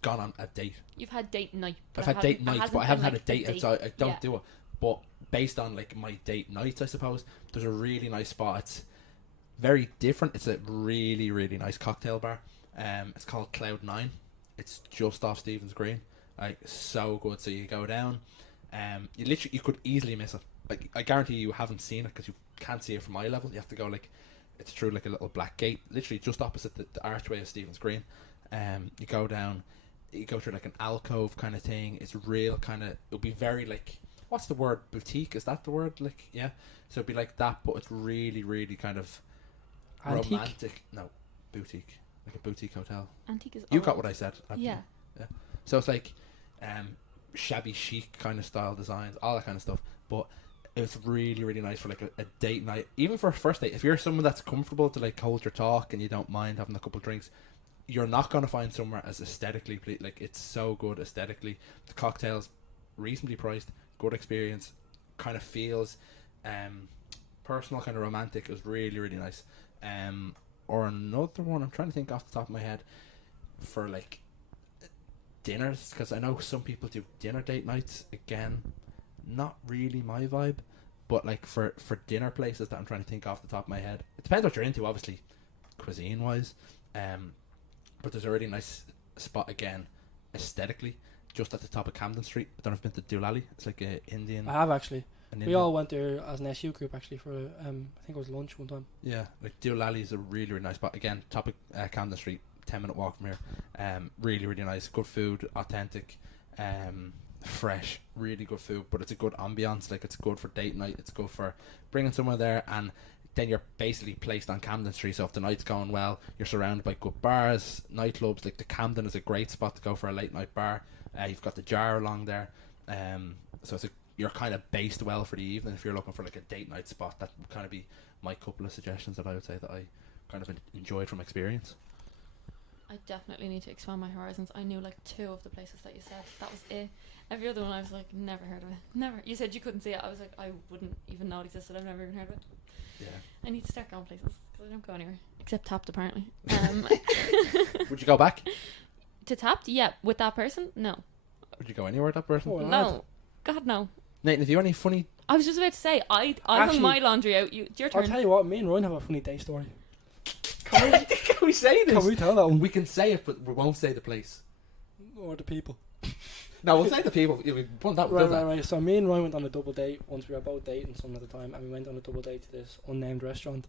gone on a date. You've had date night. I've had date nights, but I haven't had a date. date. So I don't Yeah. do it. But based on like my date nights, I suppose there's a really nice spot. It's very different. It's a really really nice cocktail bar. It's called Cloud 9. It's just off Stephen's Green. Like so good. So you go down. You could easily miss it. Like I guarantee you haven't seen it because you can't see it from eye level. You have to go like it's through like a little black gate, literally just opposite the archway of Stephen's Green. You go down. You go through like an alcove kind of thing. It's real kind of. It'll be very like. What's the word? Boutique? Is that the word? Like yeah. So it'd be like that, but it's really really kind of Antique? romantic. No, boutique. Like a boutique hotel. Antique is. You old. got what I said. haven't you? Yeah. So it's like shabby chic kind of style designs, all that kind of stuff. But it's really, really nice for like a date night. Even for a first date, if you're someone that's comfortable to like hold your talk and you don't mind having a couple of drinks, you're not going to find somewhere as aesthetically like it's so good aesthetically. The cocktails reasonably priced, good experience, kind of feels personal, kind of romantic. It was really, really nice. Or another one, I'm trying to think off the top of my head for like dinners, because I know some people do dinner date nights. Again, not really my vibe, but like for dinner places that I'm trying to think off the top of my head, it depends what you're into, obviously, cuisine wise. But there's a really nice spot again, aesthetically, just at the top of Camden Street. I don't know if you've been to Doolally. It's like a Indian. I have actually. an We Indian- all went there as an SU group actually for I think it was lunch one time. Yeah, like Doolally is a really, really nice spot. Again, top of Camden Street, 10-minute walk from here. Really, really nice. Good food, authentic, fresh, really good food. But it's a good ambience. Like, it's good for date night. It's good for bringing someone there, and then you're basically placed on Camden Street. So if the night's going well, you're surrounded by good bars, nightclubs. Like the Camden is a great spot to go for a late night bar. You've got the Jar along there. So you're kind of based well for the evening. If you're looking for like a date night spot, that would kind of be my couple of suggestions that I would say that I kind of enjoyed from experience. I definitely need to expand my horizons. I knew like 2 of the places that you said. That was it. Every other one I was like, never heard of it. Never. You said you couldn't see it. I was like, I wouldn't even know it existed. I've never even heard of it. Yeah. I need to start going places because I don't go anywhere except Tapped apparently. Would you go back? To Tapped? Yeah. With that person? No. Would you go anywhere with that person? Oh, lad. No. God no. Nathan, have you any funny... I was just about to say I hung Actually, my laundry out. It's your I'll turn. tell you what, me and Ryan have a funny day story. Can we say this? Can we tell that one? We can say it, but we won't say the place. Or the people. No, we'll say the people. We want that. Right. So me and Ryan went on a double date once. We were both dating someone at the time, and we went on a double date to this unnamed restaurant.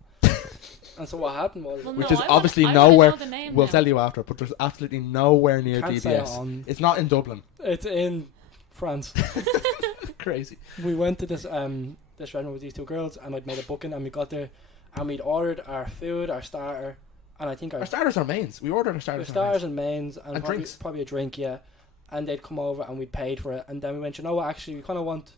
And so what happened was, Well, Which no, is I obviously wanna- I wanna nowhere. know the name We'll now. tell you after, but there's absolutely nowhere near can't say it DDS. on. It's not in Dublin. It's in France. Crazy. We went to this restaurant with these 2 girls, and I'd made a booking, and we got there, and we'd ordered our food, our starter, and I think Our starters are mains. We ordered our our starters. starters and mains, and And probably, drinks. probably a drink, yeah. And they'd come over, and we paid for it, and then we went, you know what? Actually, we kind of want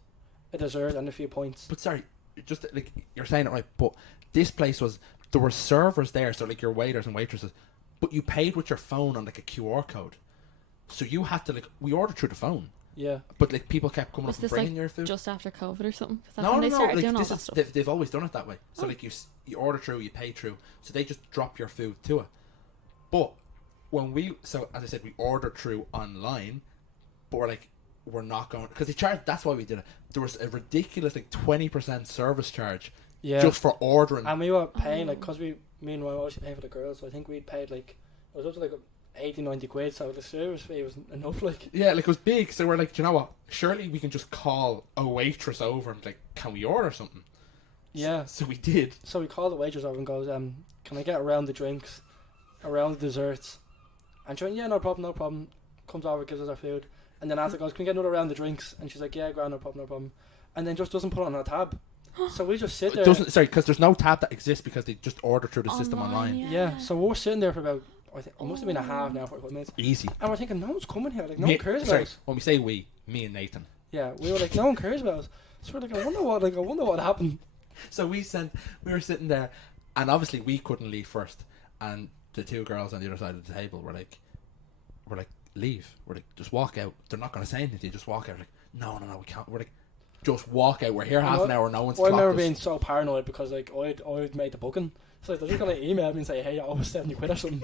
a dessert and a few points. But sorry, just like you're saying it right. But this place was, there were servers there, so like your waiters and waitresses. But you paid with your phone on like a QR code, so you had to we ordered through the phone. Yeah. But like people kept coming Was up and this bringing like your food. just after COVID or something? 'Cause that's No, when no, they no. started Like doing all this that is stuff. they've always done it that way. So Oh. like you order through, you pay through. So they just drop your food to it. But when so as I said, we ordered through online, but we're not going because they charged. That's why we did it. There was a ridiculous 20% service charge Yeah. just for ordering. And we were paying, Oh. because me and Ryan were obviously paying for the girls, so I think we'd paid it was up to 80, 90 quid, so the service fee was enough, Yeah, it was big. So we're like, do you know what? Surely we can just call a waitress over and can we order something? Yeah. So we did. So we called the waitress over and goes, can I get around the drinks, around the desserts? And she went, yeah, no problem. Comes over, gives us our food. And then after goes, can we get another round of drinks? And she's like, yeah, grand, no problem. And then just doesn't put it on her tab. So we just sit there. Because there's no tab that exists because they just order through the system online. Yeah, so we're sitting there for about, I think, it must have been a half an hour, 45 minutes. Easy. And we're thinking, no one's coming here. No one cares about us. When we say we, me and Nathan. Yeah, we were like, no one cares about us. So we're like, I wonder what happened. So we were sitting there, and obviously we couldn't leave first. And the 2 girls on the other side of the table were like, leave. We're like, just walk out. They're not going to say anything to you. Just walk out. We're like, no, we can't. We're like, just walk out. We're here half an hour. No one's I remember clocked us. being so paranoid because I'd made the booking. So they're just going to email me and say, hey, I owe 70 quid or something.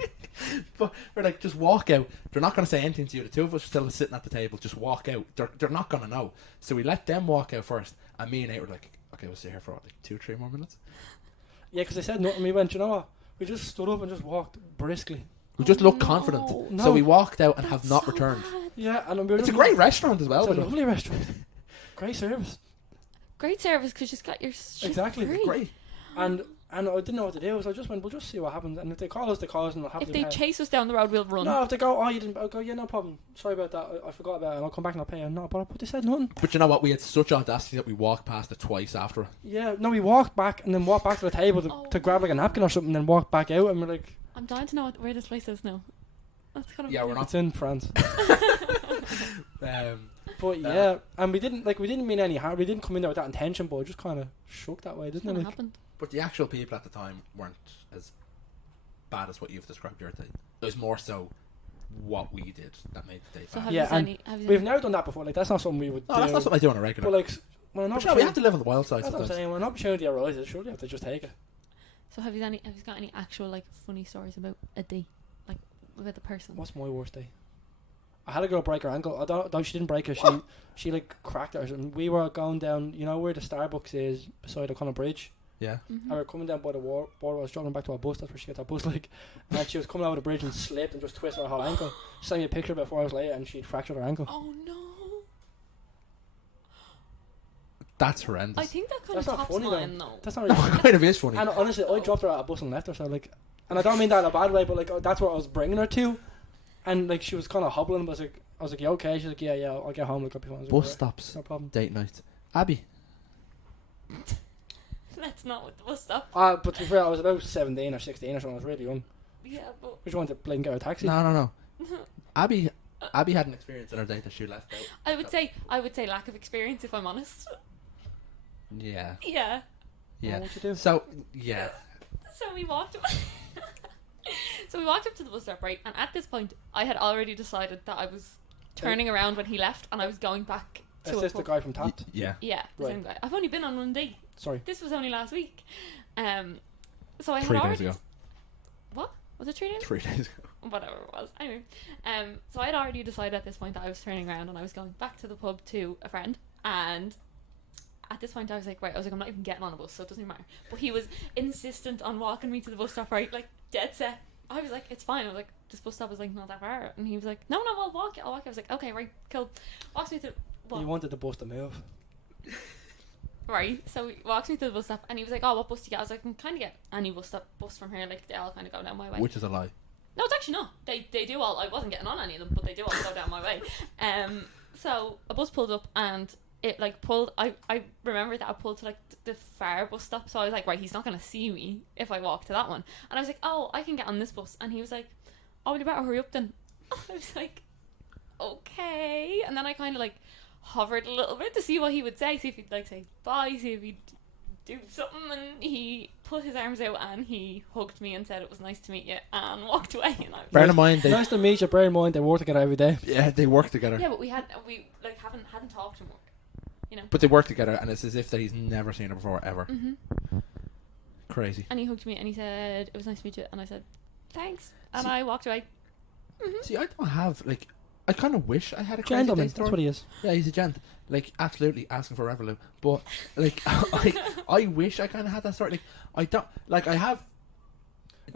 But we're like, just walk out. They're not going to say anything to you. The 2 of us are still sitting at the table. Just walk out. They're not going to know. So we let them walk out first. And me and Nate were like, okay, we'll sit here for 2-3 more minutes. Yeah, because they said nothing. We went, you know what? We just stood up and just walked briskly. We just looked confident. No. So we walked out and have not so returned. bad. Yeah, and we were It's a just- great restaurant as well. It's a by the way. lovely restaurant. Great service. Great service because you just got your shit Exactly. free. Great. And I didn't know what to do, so I just went, we'll just see what happens. And if they call us, they call us, and we'll have If to they pay. chase us down the road, we'll run. No, if they go, oh, you didn't, I'll go, yeah, no problem. Sorry about that. I forgot about it, and I'll come back and I'll pay you. No, but they said nothing. But you know what? We had such audacity that we walked past it twice after it. Yeah, no, we walked back and then walked back to the table to grab a napkin or something, and then walked back out, and we're like, I'm dying to know where this place is now. That's kind of Yeah, we're not. it's in France. Um, But yeah, and we didn't mean any harm. We didn't come in there with that intention, but it just kind of shook that way, didn't What it? happened? but the actual people at the time weren't as bad as what you've described your day. It was more so what we did that made the day So bad. have Yeah, you and any? Have you We've never done that before. Like, that's not something we would No, do. that's not something I do on a regular. But like, when an But you know, we opportunity, have to live on the wild side that's what I'm sometimes. saying. When an opportunity arises, surely you have to just take it. So have you got any actual like funny stories about a day, like about the person? What's my worst day? I had a girl break her ankle. I don't. She didn't break her. She like cracked her. And we were going down. You know where the Starbucks is beside O'Connell Bridge. Yeah. Mm-hmm. And we were coming down by the border. I was driving back to our bus. That's where she got her bus. Like, and she was coming over the bridge and slipped and just twisted her whole ankle. She sent me a picture about 4 hours later, and she'd fractured her ankle. Oh no! That's horrendous. I think that kind That's of not tops funny, mine though. That's not really. It kind of is funny. And honestly, I dropped her at a bus and left her. So like, And I don't mean that in a bad way, but like that's what I was bringing her to, and like she was kind of hobbling. But I was like, "You okay?" She's like, "Yeah, I'll get home. Like, I'll be fine." I was like, Bus "Alright, stops, no problem." date night. Abby. That's not what the bus stop. But to be fair, I was about 17 or 16 or something. I was really young. Yeah, but We just wanted to play and get her a taxi. No. Abby had an experience on her date that she left out. I would say lack of experience, if I'm honest. Yeah. Yeah. Well, what you do? So yeah. So we walked. So we walked up to the bus stop, right? And at this point, I had already decided that I was turning around when he left, and I was going back to Is a this the pub. guy from Tapped? Yeah. Yeah, the Right. same guy. I've only been on one date. Sorry. This was only last week. So I had 3 days already. ago. What was it? 3 days? 3 days ago. Whatever it was. Anyway, so I had already decided at this point that I was turning around and I was going back to the pub to a friend, and at this point I was like, right, I'm not even getting on a bus, so it doesn't even matter. But he was insistent on walking me to the bus stop, right, like dead set. I was like, it's fine. I was like, this bus stop is like not that far, and he was like, no, I'll walk. I was like, okay, right, cool. Walks me to You wanted the bus to move. right, so he walks me to the bus stop, and he was like, oh, what bus do you get? I was like, I can kind of get any bus from here, like they all kind of go down my way. Which is a lie. No, it's actually not. They do all. I wasn't getting on any of them, but they do all go down my way. So a bus pulled up and it like pulled. I remember that I pulled to like the far bus stop. So I was like, right, he's not gonna see me if I walk to that one. And I was like, oh, I can get on this bus. And he was like, oh, you better hurry up then. I was like, okay. And then I kind of like hovered a little bit to see what he would say. See if he'd like say bye. See if he'd do something, and he put his arms out and he hugged me and said it was nice to meet you and walked away. And I was Bear in mind, Nice to meet you. Bear in mind, they work together every day. yeah, they work together. yeah, but we like hadn't talked in work, you know. But they work together, and it's as if that he's never seen her before, ever. Mm-hmm. Crazy. And he hugged me and he said it was nice to meet you, and I said thanks, and I walked away. Mm-hmm. See, I don't have like. I kind of wish I had a crazy Gentleman, date that's story. what he is. Yeah, he's a gent. Like, absolutely asking for a Revolut. But, like, I wish I kind of had that story. Like, I don't... Like, I have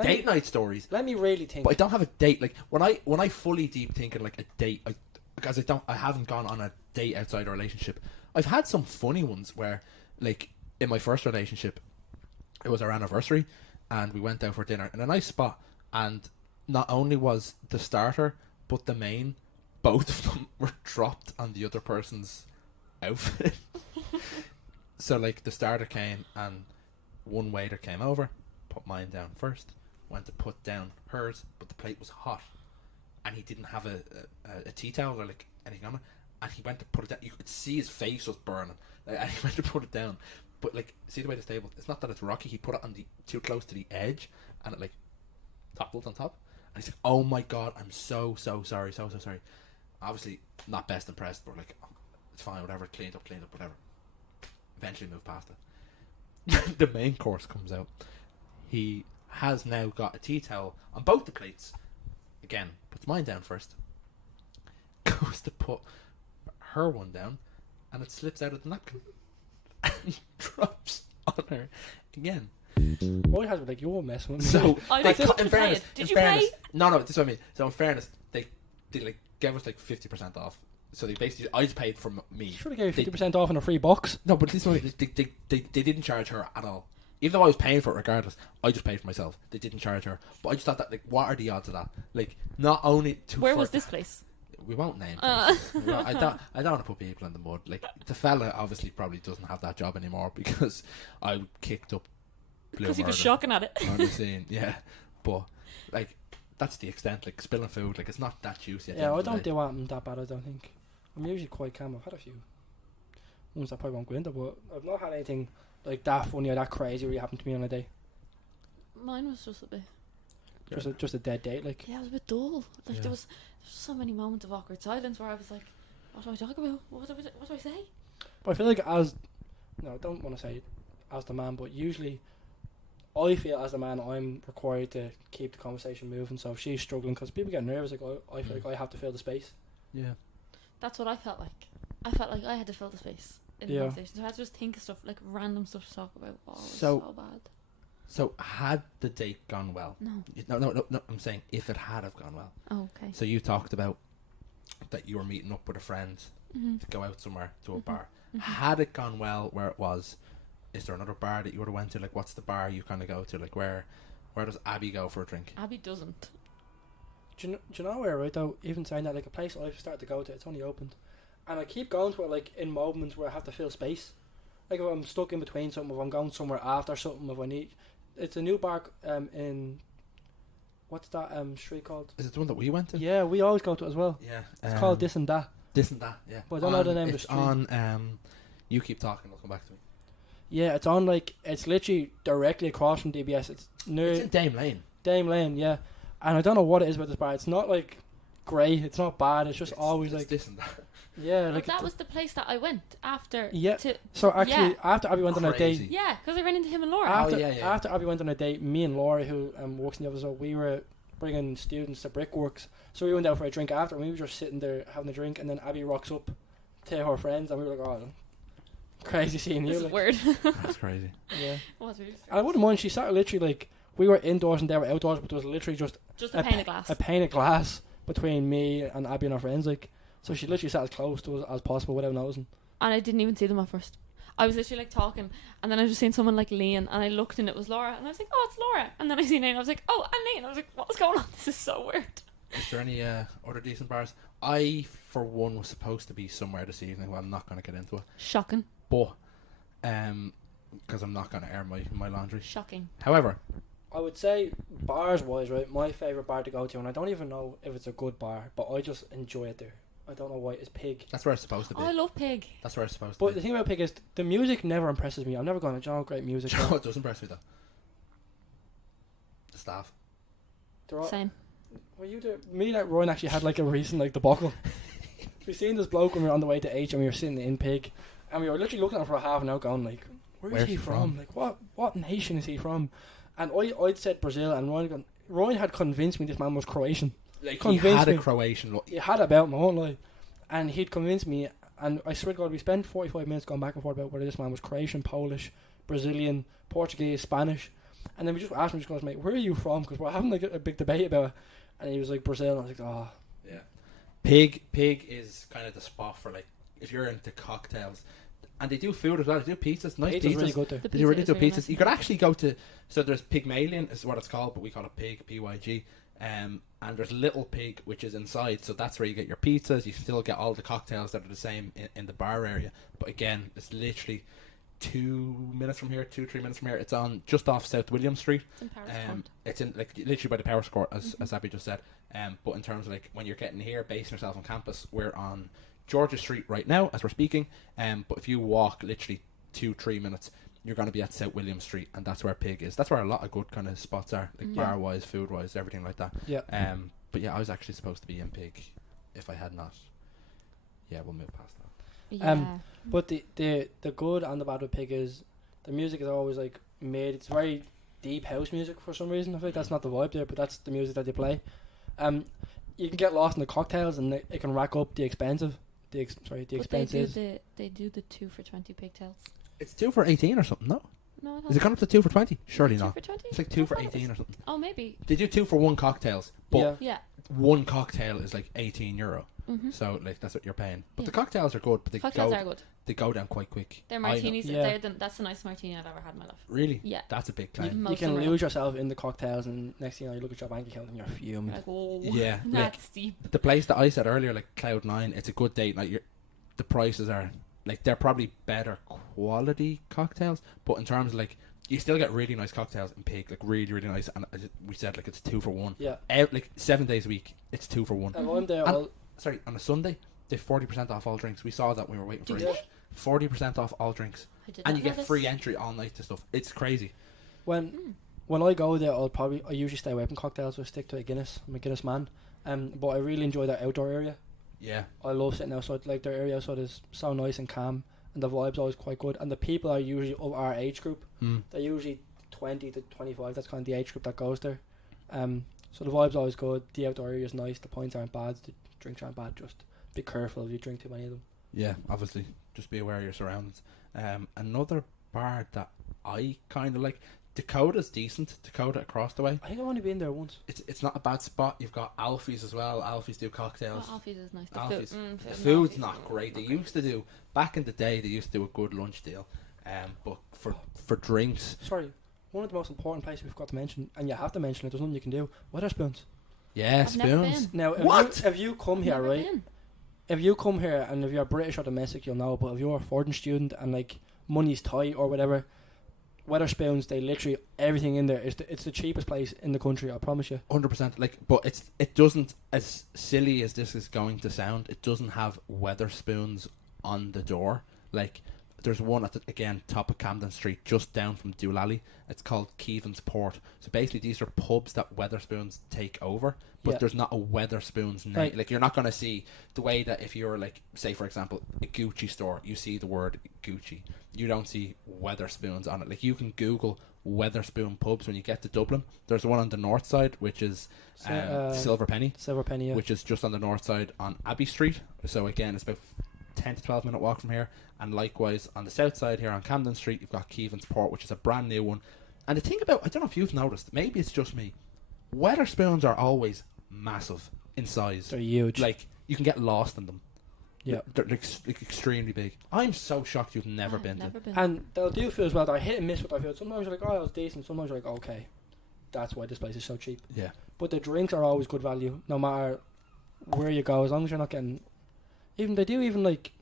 date night stories, Let me really think. but I don't have a date. Like, when I fully deep thinking, like, a date... Because I haven't gone on a date outside a relationship. I've had some funny ones where, like, in my first relationship, it was our anniversary, and we went out for dinner in a nice spot, and not only was the starter, but the main... Both of them were dropped on the other person's outfit. So, like, the starter came and one waiter came over, put mine down first, went to put down hers, but the plate was hot. And he didn't have a tea towel or, like, anything on it. And he went to put it down. You could see his face was burning. Like, and he went to put it down. But, like, see the way the table... It's not that it's rocky. He put it on too close to the edge, and it, like, toppled on top. And he's like, oh, my God, I'm so sorry, so sorry. Obviously not best impressed, but like, oh, it's fine, whatever, cleaned up, whatever. Eventually moved past it. The main course comes out. He has now got a tea towel on both the plates. Again, puts mine down first. Goes to put her one down, and it slips out of the napkin and drops on her again. What has like you're messing with me. So, I like, didn't in pay fairness, it. Did in you fairness, pay? No, this is what I mean. So in fairness, they like gave us like 50% off. So they basically, I just paid for me. Should have gave you 50% off on a free box. No, but this one, they didn't charge her at all. Even though I was paying for it regardless, I just paid for myself. They didn't charge her. But I just thought that, like, what are the odds of that? Like, not only to... Where was this place? We won't name places. I don't want to put people in the mud. Like, the fella obviously probably doesn't have that job anymore because I kicked up Blue Because he was Murder shocking at it. on the scene. Yeah. But, like, that's the extent. Like, spilling food, like, it's not that juicy. At the Yeah, end I of the don't day. do anything that bad, I don't think. I'm usually quite calm. I've had a few ones that probably won't go into, but I've not had anything like that funny or that crazy really happened to me on a day. Mine was just a bit... Just a dead date, like. Yeah, it was a bit dull. Like, Yeah. there was so many moments of awkward silence where I was like, what do I talk about? What do I say? But I feel like I don't want to say as the man, but usually I feel as the man I'm required to keep the conversation moving. So if she's struggling, because people get nervous, like I feel like I have to fill the space. Yeah. That's what I felt like. I felt like I had to fill the space in the Yeah. conversation. So I had to just think of stuff, like random stuff to talk about. Oh, it was So- so bad. So, had the date gone well? No. No, I'm saying if it had have gone well. Oh, okay. So you talked about that you were meeting up with a friend Mm-hmm. to go out somewhere to a Mhm. bar. Mhm. Had it gone well where it was, is there another bar that you would have went to? Like, what's the bar you kind of go to? Like, where Where does Abby go for a drink? Abby doesn't. Do you know where, right, though, even saying that, like, a place I've started to go to, it's only opened. And I keep going to it, like, in moments where I have to fill space. Like, if I'm stuck in between something, if I'm going somewhere after something, if I need... It's a new bar in... What's that street called? Is it the one that we went to? Yeah, we always go to it as well. Yeah. It's called This and That. This and That, yeah. But I don't know the name of the It's street. on... you keep talking, it'll come back to me. Yeah, it's on, like... It's literally directly across from DBS. It's near... It's in Dame Lane. Dame Lane, yeah. And I don't know what it is about this bar. It's not, like, great. It's not bad. It's just always, it's like... This and That. Yeah, Well, like... that was the place that I went after. Yeah. To, So, actually, yeah. after Abby went on a Crazy. date... Yeah, because I ran into him and Laura. After, yeah. after Abby went on a date, me and Laura, who works in the office, we were bringing students to Brickworks. So we went out for a drink after, and we were just sitting there having a drink, and then Abby rocks up to her friends, and we were like, oh, crazy seeing you. This is Like, weird. That's crazy. yeah. What's weird? And I wouldn't mind, she sat literally, like, we were indoors and they were outdoors, but there was literally just Just a pane of glass. a pane of glass between me and Abby and her friends, like. So she literally sat as close to us as possible without noticing. And I didn't even see them at first. I was literally like talking, and then I just seen someone like lean, and I looked and it was Laura, and I was like, oh, it's Laura. And then I seen Lane, and I was like, oh, and Lane. I was like, what's going on? This is so weird. Is there any other decent bars? I, for one, was supposed to be somewhere this evening. Well, I'm not going to get into it. Shocking. But, because I'm not going to air my laundry. Shocking. However, I would say, bars-wise, right, my favourite bar to go to, and I don't even know if it's a good bar, but I just enjoy it there. I don't know why, it's Pig. that's where it's supposed to be. Oh, I love Pig. That's where it's supposed But to the be. thing about Pig is, the music never impresses me. I've never gone to great music. Do you know what does impress me, though? The staff. They're all, Same. were you there? Me and Ryan actually had like a recent like debacle. We seen this bloke when we were on the way to H, and we were sitting in Pig, and we were literally looking at him for a half an hour going like, where's he from? Like, what nation is he from? And I'd said Brazil, and Ryan had convinced me this man was Croatian. Like, he Convinced had a me. Croatian look. He had about my whole life, and he'd convinced me. And I swear to God, we spent 45 minutes going back and forth about whether this man was Croatian, Polish, Brazilian, Portuguese, Spanish. And then we just asked him, just goes, mate, where are you from? Because we're having like a big debate about it. And he was like, Brazil. And I was like, oh. Yeah. Pig is kind of the spot for, like, if you're into cocktails. And they do food as well. They do pizzas. Nice Pizza's pizzas. really good there. The They do really pizza do is pizzas. nice. You could actually go to... So there's Pygmalion is what it's called, but we call it Pig, P-Y-G. And there's Little Pig, which is inside. So that's where you get your pizzas. You still get all the cocktails that are the same in the bar area. But again, it's literally 2 minutes from here, 2-3 minutes from here. It's on just off South William Street. It's in Paris Court. It's in like literally by the Power Court, as Abby just said. But in terms of like when you're getting here, basing yourself on campus, we're on Georgia Street right now as we're speaking. But if you walk literally 2-3 minutes, you're going to be at South William Street, and that's where Pig is. That's where a lot of good kind of spots are, like Yeah. bar wise, food wise, everything like that. Yeah. But yeah, I was actually supposed to be in Pig, if I had not. Yeah, we'll move past that. Yeah. But the good and the bad with Pig is the music is always like made. It's very deep house music for some reason. I think that's not the vibe there, but that's the music that they play. You can get lost in the cocktails, and it can rack up the expensive. The But expenses. they do the 2 for 20 pigtails. It's 2 for 18 or something, no? No, I Is it gone up to 2 for 20? Surely 2 not. for 20? It's like 2 for I thought it 18 was- or something. Oh, maybe. They do 2 for 1 cocktails, but Yeah. Yeah. one cocktail is like €18. Mm-hmm. So like that's what you're paying. But Yeah. the cocktails are good, but Cocktails are good. they go down quite quick. Their I know. martinis, Yeah. that's the nicest martini I've ever had in my life. Really? Yeah. That's a big You claim. most You can of them are- lose yourself in the cocktails, and next thing you know, you look at your bank account and you're fumed. You're like, whoa. Yeah, like- That's steep. The place that I said earlier, like Cloud9, it's a good date. Like the prices are like they're probably better quality cocktails, but in terms of like you still get really nice cocktails in Pig, like really really nice. And we said like it's 2 for 1. Yeah. Like 7 days a week, it's 2 for 1. If I'm there, And- I'll, Sorry, on a Sunday they 40% off all drinks. We saw that when we were waiting for Did it. they? 40% off all drinks, I did and not you know get this. free entry all night to stuff. It's crazy. when I go there, I usually stay away from cocktails. I stick to a Guinness. I'm a Guinness man. But I really enjoy that outdoor area. Yeah, I love sitting outside. Like their area outside is so nice and calm, and the vibe's always quite good. And the people are usually of our age group. They're usually 20 to 25. That's kind of the age group that goes there. So the vibe's always good. The outdoor area is nice. The points aren't bad. The drinks aren't bad. Just be careful if you drink too many of them. yeah. Obviously, just be aware of your surroundings. Another bar that I kind of like. Dakota's decent. Dakota across the way. I think I've only been there once. It's not a bad spot. You've got Alfie's as well. Alfie's do Oh, cocktails. Alfie's is nice. The Alfie's. food. The Food. food's Alfie's not is great. They not used to do back in the day. They used to do a good lunch deal. But for drinks, Sorry, one of the most important places we've got to mention, and you have to mention it, there's nothing you can do, Weatherspoons. Yeah, I've never spoons. been. Now, What? If you come here, Never right, been. if you come here, and if you're British or domestic, you'll know, but if you're a foreign student and, like, money's tight or whatever, Weatherspoons, they literally, everything in there, it's the cheapest place in the country, I promise you. 100%. Like, but it doesn't, as silly as this is going to sound, it doesn't have Weatherspoons on the door. Like, there's one at the, again, top of Camden Street, just down from Doolally. It's called Keevan's Port. So basically, these are pubs that Weatherspoons take over, but Yeah. there's not a Weatherspoons name. Right. Like, you're not going to see the way that if you're, like, say for example, a Gucci store, you see the word Gucci. You don't see Weatherspoons on it. Like, you can Google Weatherspoon pubs when you get to Dublin. There's one on the north side, which is Silver Penny, Yeah. which is just on the north side on Abbey Street. So again, it's about 10 to 12 minute walk from here. And likewise on the south side here on Camden Street, you've got Keevan's Port, which is a brand new one. And the thing about, I don't know if you've noticed, maybe it's just me, Weatherspoons are always massive in size. They're huge. Like, you can get lost in them. Yeah. They're like extremely big. I'm so shocked you've never I've been to. never been. And they'll do food as well. They're hit and miss with their food. Sometimes you're like, oh, it was decent. Sometimes you're like, okay, that's why this place is so cheap. Yeah. But the drinks are always good value, no matter where you go, as long as you're not getting. Even they do even like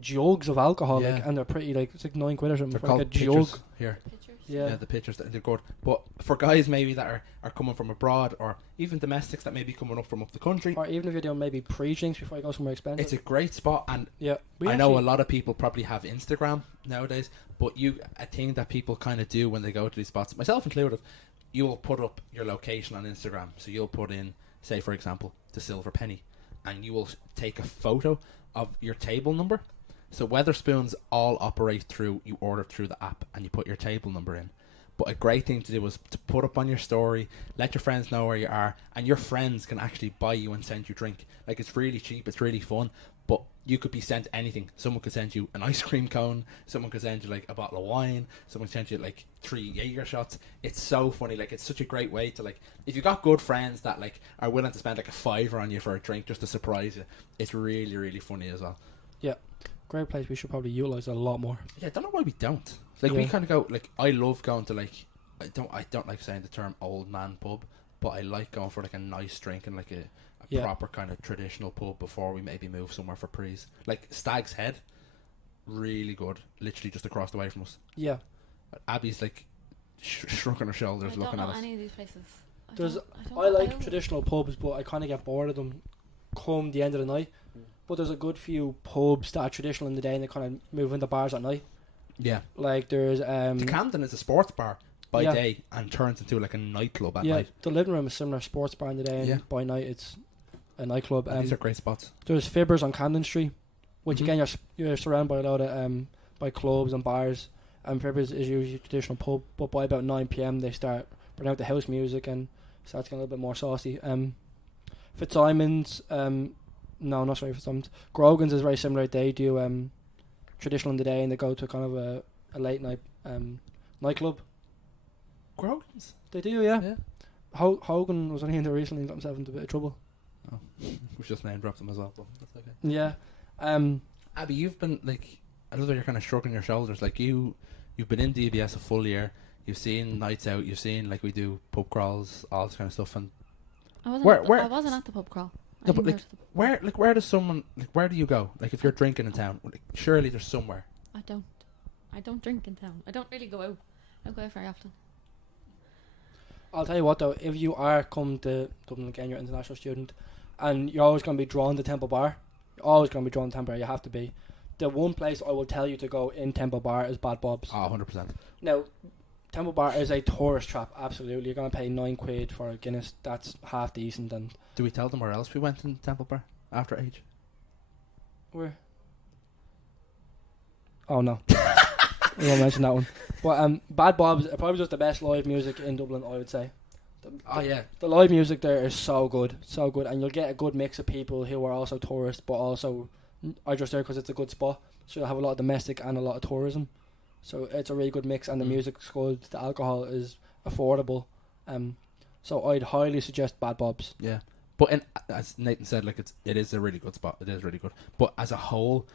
jugs of alcohol, Yeah. like, and they're pretty like it's like £9 or something They're for called like a pitchers jug. here. Pictures. Yeah. The pictures, they're good. But for guys maybe that are coming from abroad, or even domestics that may be coming up from up the country, Or even if you're doing maybe pre-drinks before you go somewhere expensive. it's a great spot. And yeah. I know a lot of people probably have Instagram nowadays, but a thing that people kind of do when they go to these spots, myself included, you'll put up your location on Instagram. So you'll put in, say for example, the Silver Penny, and you will take a photo of your table number. So Weatherspoons all operate through, you order through the app and you put your table number in. But a great thing to do is to put up on your story, let your friends know where you are, and your friends can actually buy you and send you drink. Like, it's really cheap, it's really fun, but you could be sent anything. Someone could send you an ice cream cone, someone could send you like a bottle of wine, someone could send you like 3 Jaeger shots. It's so funny. Like, it's such a great way to, like, if you got good friends that like are willing to spend like a fiver on you for a drink just to surprise you, it's really, really funny as well. Yeah. Great place. We should probably utilise it a lot more. Yeah, I don't know why we don't. Like, we Yeah. kind of go, like, I love going to, like, I don't like saying the term old man pub, but I like going for like a nice drink and like a Yeah. proper kind of traditional pub before we maybe move somewhere for prees. Like Stag's Head, really good, literally just across the way from us. Yeah. Abby's like shrugging her shoulders I looking don't at know us. any of these places. There's- don't- I like don't- traditional pubs, but I kind of get bored of them come the end of the night. But there's a good few pubs that are traditional in the day and they kind of move into bars at night. Yeah, Like there's the Camden is a sports bar by yeah. day and turns into like a nightclub at yeah, night. the living room is similar sports bar in the day and Yeah. by night it's a nightclub. These are great spots. There's Fibbers on Camden Street, which Mhm. again you're surrounded by a lot of by clubs and bars. And Fibbers is usually a traditional pub, but by about 9 p.m. they start bringing out the house music and starts getting a little bit more saucy. Fitzsimons, no, not sorry Fitzsimons. Grogan's is very similar. They do traditional in the day and they go to kind of a late night nightclub. Grogan's. They do, yeah. Yeah. Hogan was only in there recently and got himself into a bit of trouble. Oh, we've just name dropped them as well, but that's okay. Yeah. Abby, you've been like, I love that you're kind of shrugging your shoulders. Like you've been in DBS a full year. You've seen nights out. You've seen like we do pub crawls, all this kind of stuff. And I wasn't. Where- I wasn't at the pub crawl. I No, but, didn't go like, to the pub. where does someone like where do you go? Like if you're drinking in town, like, surely there's somewhere. I don't drink in town. I don't really go out. I don't go out very often. I'll tell you what though, if you are come to Dublin again, you're an international student, and you're always going to be drawn to Temple Bar. You're always going to be drawn to Temple Bar. You have to be. The one place I will tell you to go in Temple Bar is Bad Bob's. 100%. Now, Temple Bar is a tourist trap. Absolutely, you're going to pay £9 for a Guinness. That's half decent. And Do we tell them where else we went in Temple Bar after age? where? Oh no, we won't mention that one. But Bad Bob's are probably just the best live music in Dublin, I would say. Oh yeah. The live music there is so good, and you'll get a good mix of people who are also tourists, but also are just there because it's a good spot. So you'll have a lot of domestic and a lot of tourism. So it's a really good mix, and the music's good. The alcohol is affordable. So I'd highly suggest Bad Bob's. Yeah. But as Nathan said, like it is a really good spot. It is really good. But as a whole,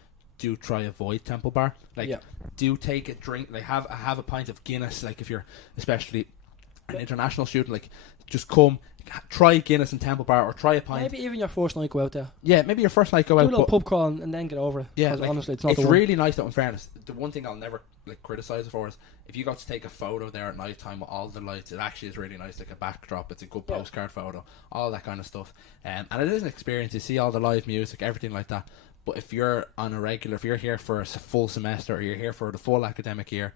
do try avoid Temple Bar. Like, Yeah. do take a drink. Like, have a pint of Guinness. Like, if you're especially an international student, like, just come, try Guinness and Temple Bar, or try a pint. Maybe even your first night go out there. Yeah, maybe your first night go Do a out. little But pub crawl and then get over it. yeah, 'Cause like, honestly, it's not it's the one. really nice though. In fairness, the one thing I'll never like criticize it for is if you got to take a photo there at night time with all the lights. It actually is really nice, like a backdrop. It's a good Yeah. postcard photo, all that kind of stuff. And it is an experience. You see all the live music, everything like that. But if you're on a regular, if you're here for a full semester or you're here for the full academic year,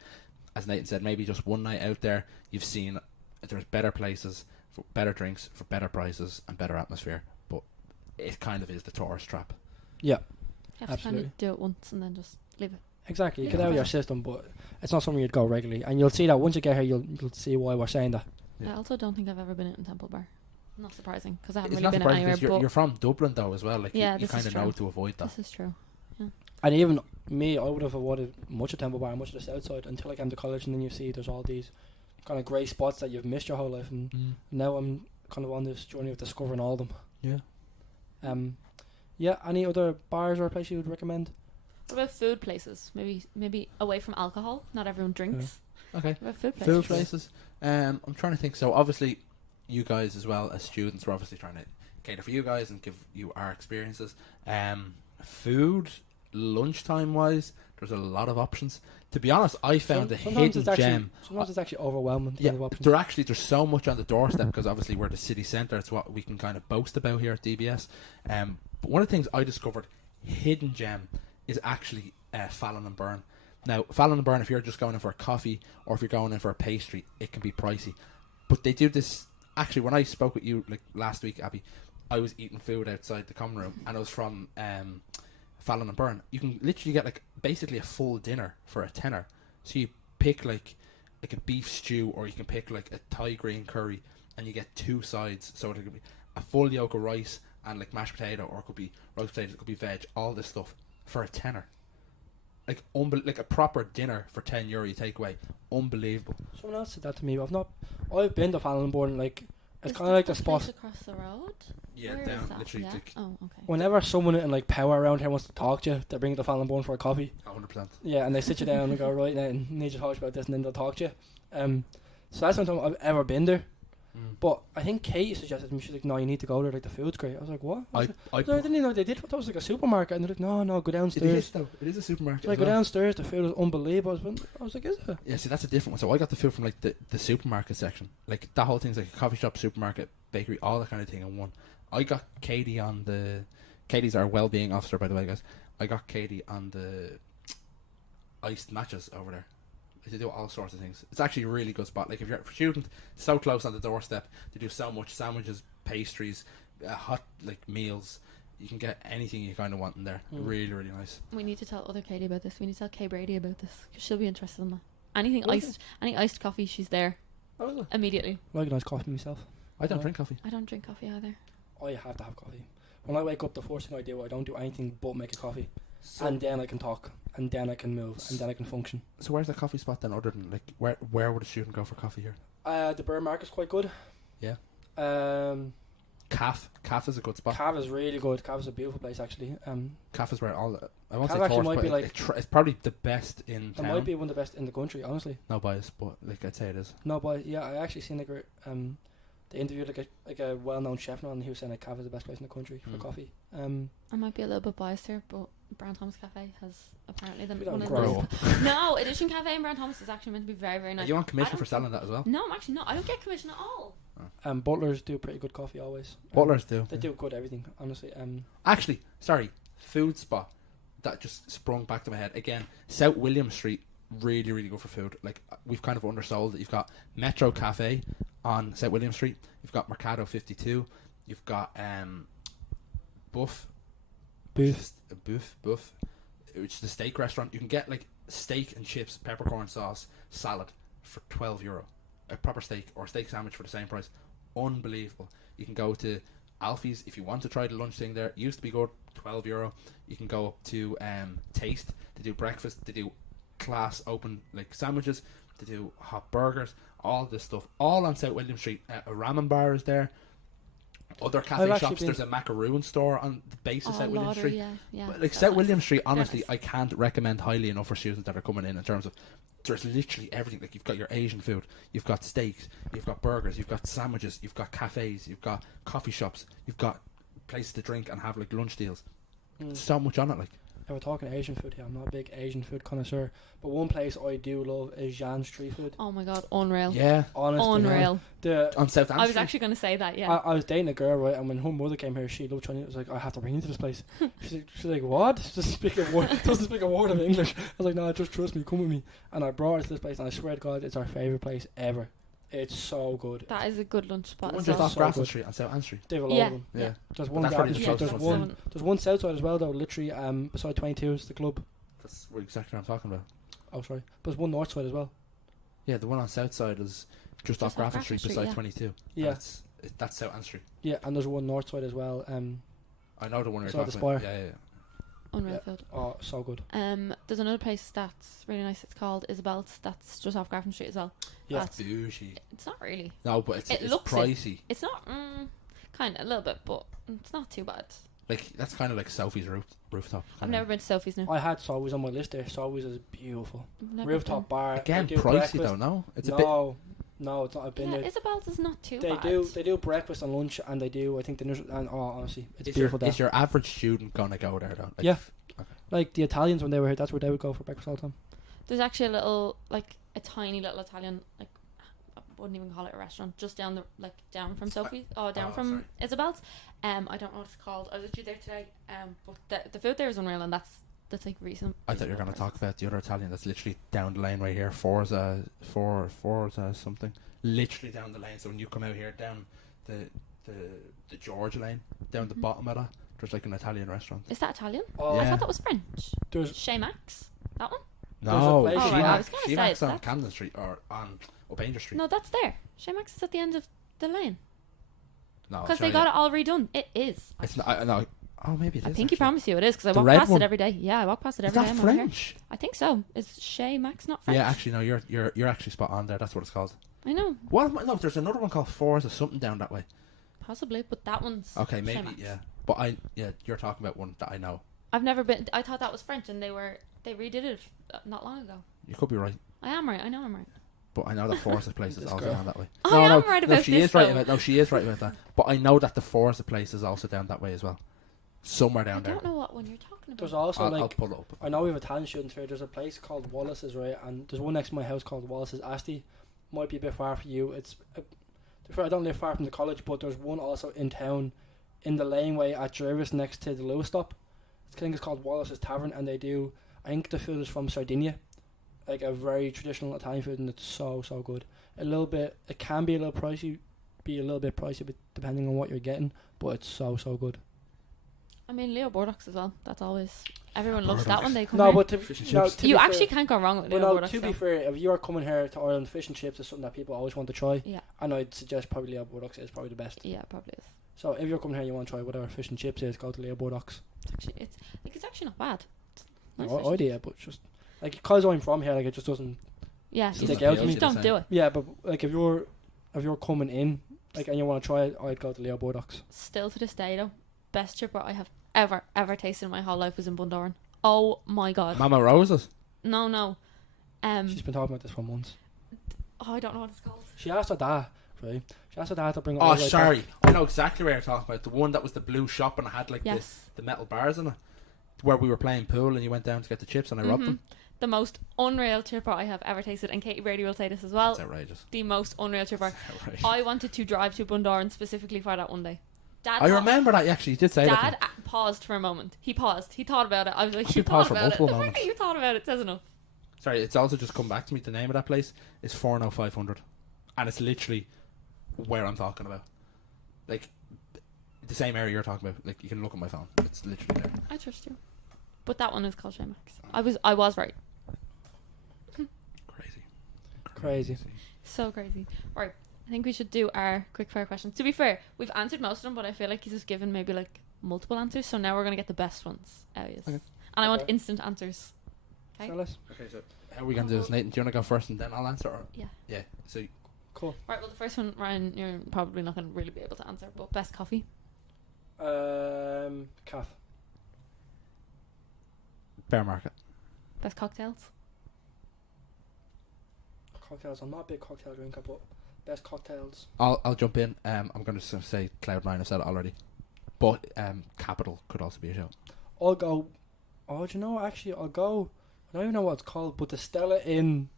as Nathan said, maybe just one night out there, you've seen there's better places for better drinks, for better prices and better atmosphere. But it kind of is the tourist trap. Yeah, You have to Absolutely. kind of do it once and then just leave it. exactly. You Yeah. get out of your system, but it's not something you'd go regularly. And you'll see that once you get here, you'll see why we're saying that. Yeah. I also don't think I've ever been in Temple Bar. Not surprising, because I haven't It's really not been surprising anywhere. because But you're from Dublin though as well. Like Yeah, you this kind is of know true. to avoid that. this is true. And even me, I would have avoided much of Temple Bar, much of the south side until I came to college, and then you see there's all these kind of grey spots that you've missed your whole life, and now I'm kind of on this journey of discovering all of them. Yeah. Yeah. Any other bars or place you would recommend? What about food places? Maybe away from alcohol. Not everyone drinks. Okay. What about food places? Food places. I'm trying to think. So obviously, you guys as well as students, we're obviously trying to cater for you guys and give you our experiences. Food, lunchtime wise, there's a lot of options. To be honest, I found a Sometimes hidden it's actually, gem. Sometimes it's actually overwhelming. The Yeah, kind of options. there's so much on the doorstep because obviously we're the city centre. It's what we can kind of boast about here at DBS. But one of the things I discovered, hidden gem, is actually Fallon and Burn. Now, Fallon and Burn, if you're just going in for a coffee or if you're going in for a pastry, it can be pricey. But they do this. Actually, when I spoke with you like last week, Abby, I was eating food outside the common room, and I was from Fallon and Burn. You can literally get like basically a full dinner for a tenner. So you pick like a beef stew, or you can pick like a Thai green curry, and you get two sides. So it could be a full yolk of rice and like mashed potato, or it could be roast potatoes, it could be veg, all this stuff for a tenner. Like like a proper dinner for €10 you take away. Unbelievable. Someone else said that to me. I've been to Fallon and like it's Is kind of like the that spot. place across the road. Yeah, Where down is that? literally Yeah? like Oh, okay. Whenever someone in like power around here wants to talk to you, they bring you to Fallon and for a coffee. 100%. Yeah, and they sit you down and go, right now, and need to talk about this, and then they'll talk to you. So that's the only time I've ever been there. But I think Kate suggested to me, she's like, no, you need to go there, like the food's great. I was like, what? I didn't even know they did. I thought it was like a supermarket, and they're like, no, go It downstairs. is though. It is a supermarket. So I as go well. downstairs, the food is unbelievable. I was like, is it? Yeah, see, that's a different one. So I got the food from like the supermarket section. Like that whole thing's like a coffee shop, supermarket, bakery, all that kind of thing in one. I got Katie on the. Katie's our well-being officer, by the way, guys. I got Katie on the iced matches over there. They do all sorts of things. It's actually a really good spot. Like if you're a student, so close on the doorstep. They do so much sandwiches, pastries, hot like meals. You can get anything you kind of want in there. Really, really nice. We need to tell other Katie about this. We need to tell Kay Brady about this, because she'll be interested in that. Anything Okay. iced, any iced coffee, she's there immediately. I like a nice coffee myself. I don't drink coffee. I don't drink coffee either. I have to have coffee. When I wake up, the first thing I do, I don't do anything but make a coffee. So, And then I can talk, and then I can move, and then I can function. so where's the coffee spot then? Other than like where would a student go for coffee here? The Burr Market's quite good. Yeah. Calf Calf is a good spot. is really good. Calf is a beautiful place, actually. Calf is where all the, I won't Calf say actually tourist, might but be like- it's probably the best in It town. might be one of the best in the country, honestly. No bias, but like I'd say it is. No, but yeah, I actually seen they interviewed like a well-known chef now, and he was saying that Calf is the best place in the country for coffee. I might be a little bit biased here, but Brown Thomas Cafe has apparently the We don't one of grow the up. No, Edition Cafe in Brown Thomas is actually meant to be very, very Are nice. you on I commission don't for selling that as well? No, I'm actually not. I don't get commission at all. Butlers do pretty good coffee always. Butlers do. They do good everything, honestly. Actually, sorry, food spot that just sprung back to my head again. South William Street, really, really good for food. Like we've kind of undersold it. You've got Metro Cafe on South William Street. You've got Mercado 52. You've got Buff, Booth. Buff, which is the steak restaurant. You can get like steak and chips, peppercorn sauce, salad for €12. A proper steak or a steak sandwich for the same price. Unbelievable. You can go to Alfie's if you want to try the lunch thing there. It used to be good, €12. You can go up to Taste. They do breakfast. They do class open like sandwiches. They do hot burgers. All this stuff. All on South William Street. A ramen bar is there. other I've cafe actually shops. been- There's a macaroon store on the base of South William Lauder, Street. yeah. But like so South nice. William Street, Very honestly, nice. I can't recommend highly enough for students that are coming in terms of there's literally everything. Like you've got your Asian food, you've got steaks, you've got burgers, you've got sandwiches, you've got cafes, you've got coffee shops, you've got places to drink and have like lunch deals. So much on it, like. If we're talking Asian food here, I'm not a big Asian food connoisseur, but one place I do love is Jan's Street Food. Oh my god, unreal. Yeah, Honestly, man. Unreal. The on South I was Street. actually going to say that, yeah. I was dating a girl, right, and when her mother came here, she loved Chinese. I was like, I have to bring you to this place. She's like, what? Doesn't speak a word of English. I was like, no, just trust me, come with me. And I brought her to this place, and I swear to God, it's our favourite place ever. It's so good. That is a good lunch spot One as just well. off So Grafton good. Street on South Ann Street. They have a lot Yeah. of them. Yeah. There's But one that's probably Grafton the Street. closest There's one. one. There's one south side as well, though. Literally, beside 22 is the club. That's exactly what I'm talking about. Oh, sorry. But there's one north side as well. Yeah, the one on South Side is just off Grafton Street beside yeah. 22. Yeah. That's South Ann Street. Yeah, and there's one north side as well. I know the one you're Beside the talking about. Spire. Yeah. Unreal Yeah. food. Oh, so good. There's another place that's really nice. It's called Isabel's. That's just off Grafton Street as well. Yeah. That's- Bougie. It's not really. No, but it's looks it. pricey. It's not. Kind of a little bit, but it's not too bad. Like that's kind of like Sophie's rooftop. I've never been to Sophie's now. I had Sowies on my list there. Sowies is beautiful. I've never Rooftop bar. Again, they do pricey breakfast. though. No, it's a bit. No, it's not. I've been. been Yeah, there. Isabel's is not too They bad. do breakfast and lunch, and they do I think dinner. And honestly, it's Is beautiful there. your average student gonna go there though? Like, Yeah. Okay. Like the Italians when they were here, that's where they would go for breakfast all the time. There's actually a little, like a tiny little Italian, like I wouldn't even call it a restaurant, just down down from Sophie's, down from sorry. Isabel's. I don't know what it's called. I was actually there today. But the food there is unreal, and that's like recent. I thought you were gonna talk about the other Italian that's literally down the lane right here. Forza something. Literally down the lane. So when you come out here down the George lane, down the Mhm. bottom of that, there's like an Italian restaurant. Is that Italian? Oh, I Yeah. thought that was French. there's Chez Max. That one? There's a No, place- Oh, right, I was gonna say, She-Mac's on that's- Camden Street or on O'Banger Street. No, that's there. Chez Max is at the end of the lane No, because they got it all redone. It is. It's not. No. Oh, maybe it I is. think you actually. promise you it is because I The walk red past one. it every day. Yeah, I walk past it Is every day. that I'm over here. French? I think so. Is Chez Max not French? Yeah, actually, no. You're actually spot on there. That's what it's called. I know, What? No, there's another one called Forza something down that way. possibly, but that one's Okay, Chez maybe Max. yeah. But you're talking about one that I know. I've never been. I thought that was French, and they redid it not long ago. You could be right, I am right. I know I'm right. but I know that Forza place is This also girl. down that way. I am right about she this, is right though. about. No, she is right about that. But I know that the Forza place is also down that way as well. Somewhere I down there. don't know what one you're talking about. there's also I'll like pull it up. I know we have Italian students here. There's a place called Wallace's, right? And there's one next to my house called Wallace's Asti. Might be a bit far for you. It's to be fair, I don't live far from the college, but there's one also in town, in the laneway at Jervis next to the Lewis stop. I think it's called Wallace's Tavern, and they do. I think the food is from Sardinia, like a very traditional Italian food, and it's so good. It can be a little pricey, but depending on what you're getting, but it's so good. I mean, Leo Bordox as well. That's always everyone loves Bordox. that when they come No, here. but Fish and no, chips. to You be fair- actually can't go wrong with Well, Leo no, Bordox. to be though. fair, if you are coming here to Ireland, fish and chips is something that people always want to try. Yeah, And I'd suggest probably Leo Bordox is probably the best. yeah, it probably is. So if you're coming here and you want to try whatever fish and chips is, go to Leo Bordox. It's actually not bad. It's nice No, fish. I do, but just like because I'm from here, like it just doesn't. Yeah, Doesn't Stick appeal out to to me. you just the don't same. do it. Yeah, but like if you're coming in, like and you want to try it, I'd go to Leo Bordox. Still to this day, though, best chipper I have ever tasted in my whole life was in Bundoran. Oh my god. Mama Rosa's. No. She's been talking about this for months. I don't know what it's called. She asked her dad, right? She asked her dad to bring. it Oh, all the way sorry. back. I know exactly where you're talking about. The one that was the blue shop and it had like Yes. the metal bars in it, where we were playing pool and you went down to get the chips and I robbed Mhm. them. The most unreal chipper I have ever tasted, and Katie Brady will say this as well. That's outrageous. The most unreal chipper. That's outrageous. I wanted to drive to Bundoran specifically for that one day. Dad, I remember that. Actually, you did say that. Dad paused for a moment. He paused. He thought about it. I was like, Actually you paused thought for about it. multiple The fact moments. that you thought about it says enough. Sorry, it's also just come back to me. The name of that place is 40500, and it's literally where I'm talking about. Like the same area you're talking about. Like you can look at my phone. It's literally there. I trust you. But that one is called Chez Max. I was right. Crazy. So crazy. Right. I think we should do our quick fire questions. To be fair, we've answered most of them, but I feel like he's just given maybe like multiple answers. So now we're gonna get the best ones. Yes. Okay. And I want Okay. instant answers. Okay. So let's Okay, so how are we gonna do this, Nathan? Do you wanna go first and then I'll answer? Or? Yeah. Yeah. So Cool. Right, well, the first one, Ryan, you're probably not going to really be able to answer, but best coffee? Calf. Bear market. Best cocktails? Cocktails. I'm not a big cocktail drinker, but best cocktails. I'll jump in. I'm going to say Cloud9. I've said it already. But Capital could also be a show. I'll go. Oh, do you know what? Actually, I'll go. I don't even know what it's called, but the Stella in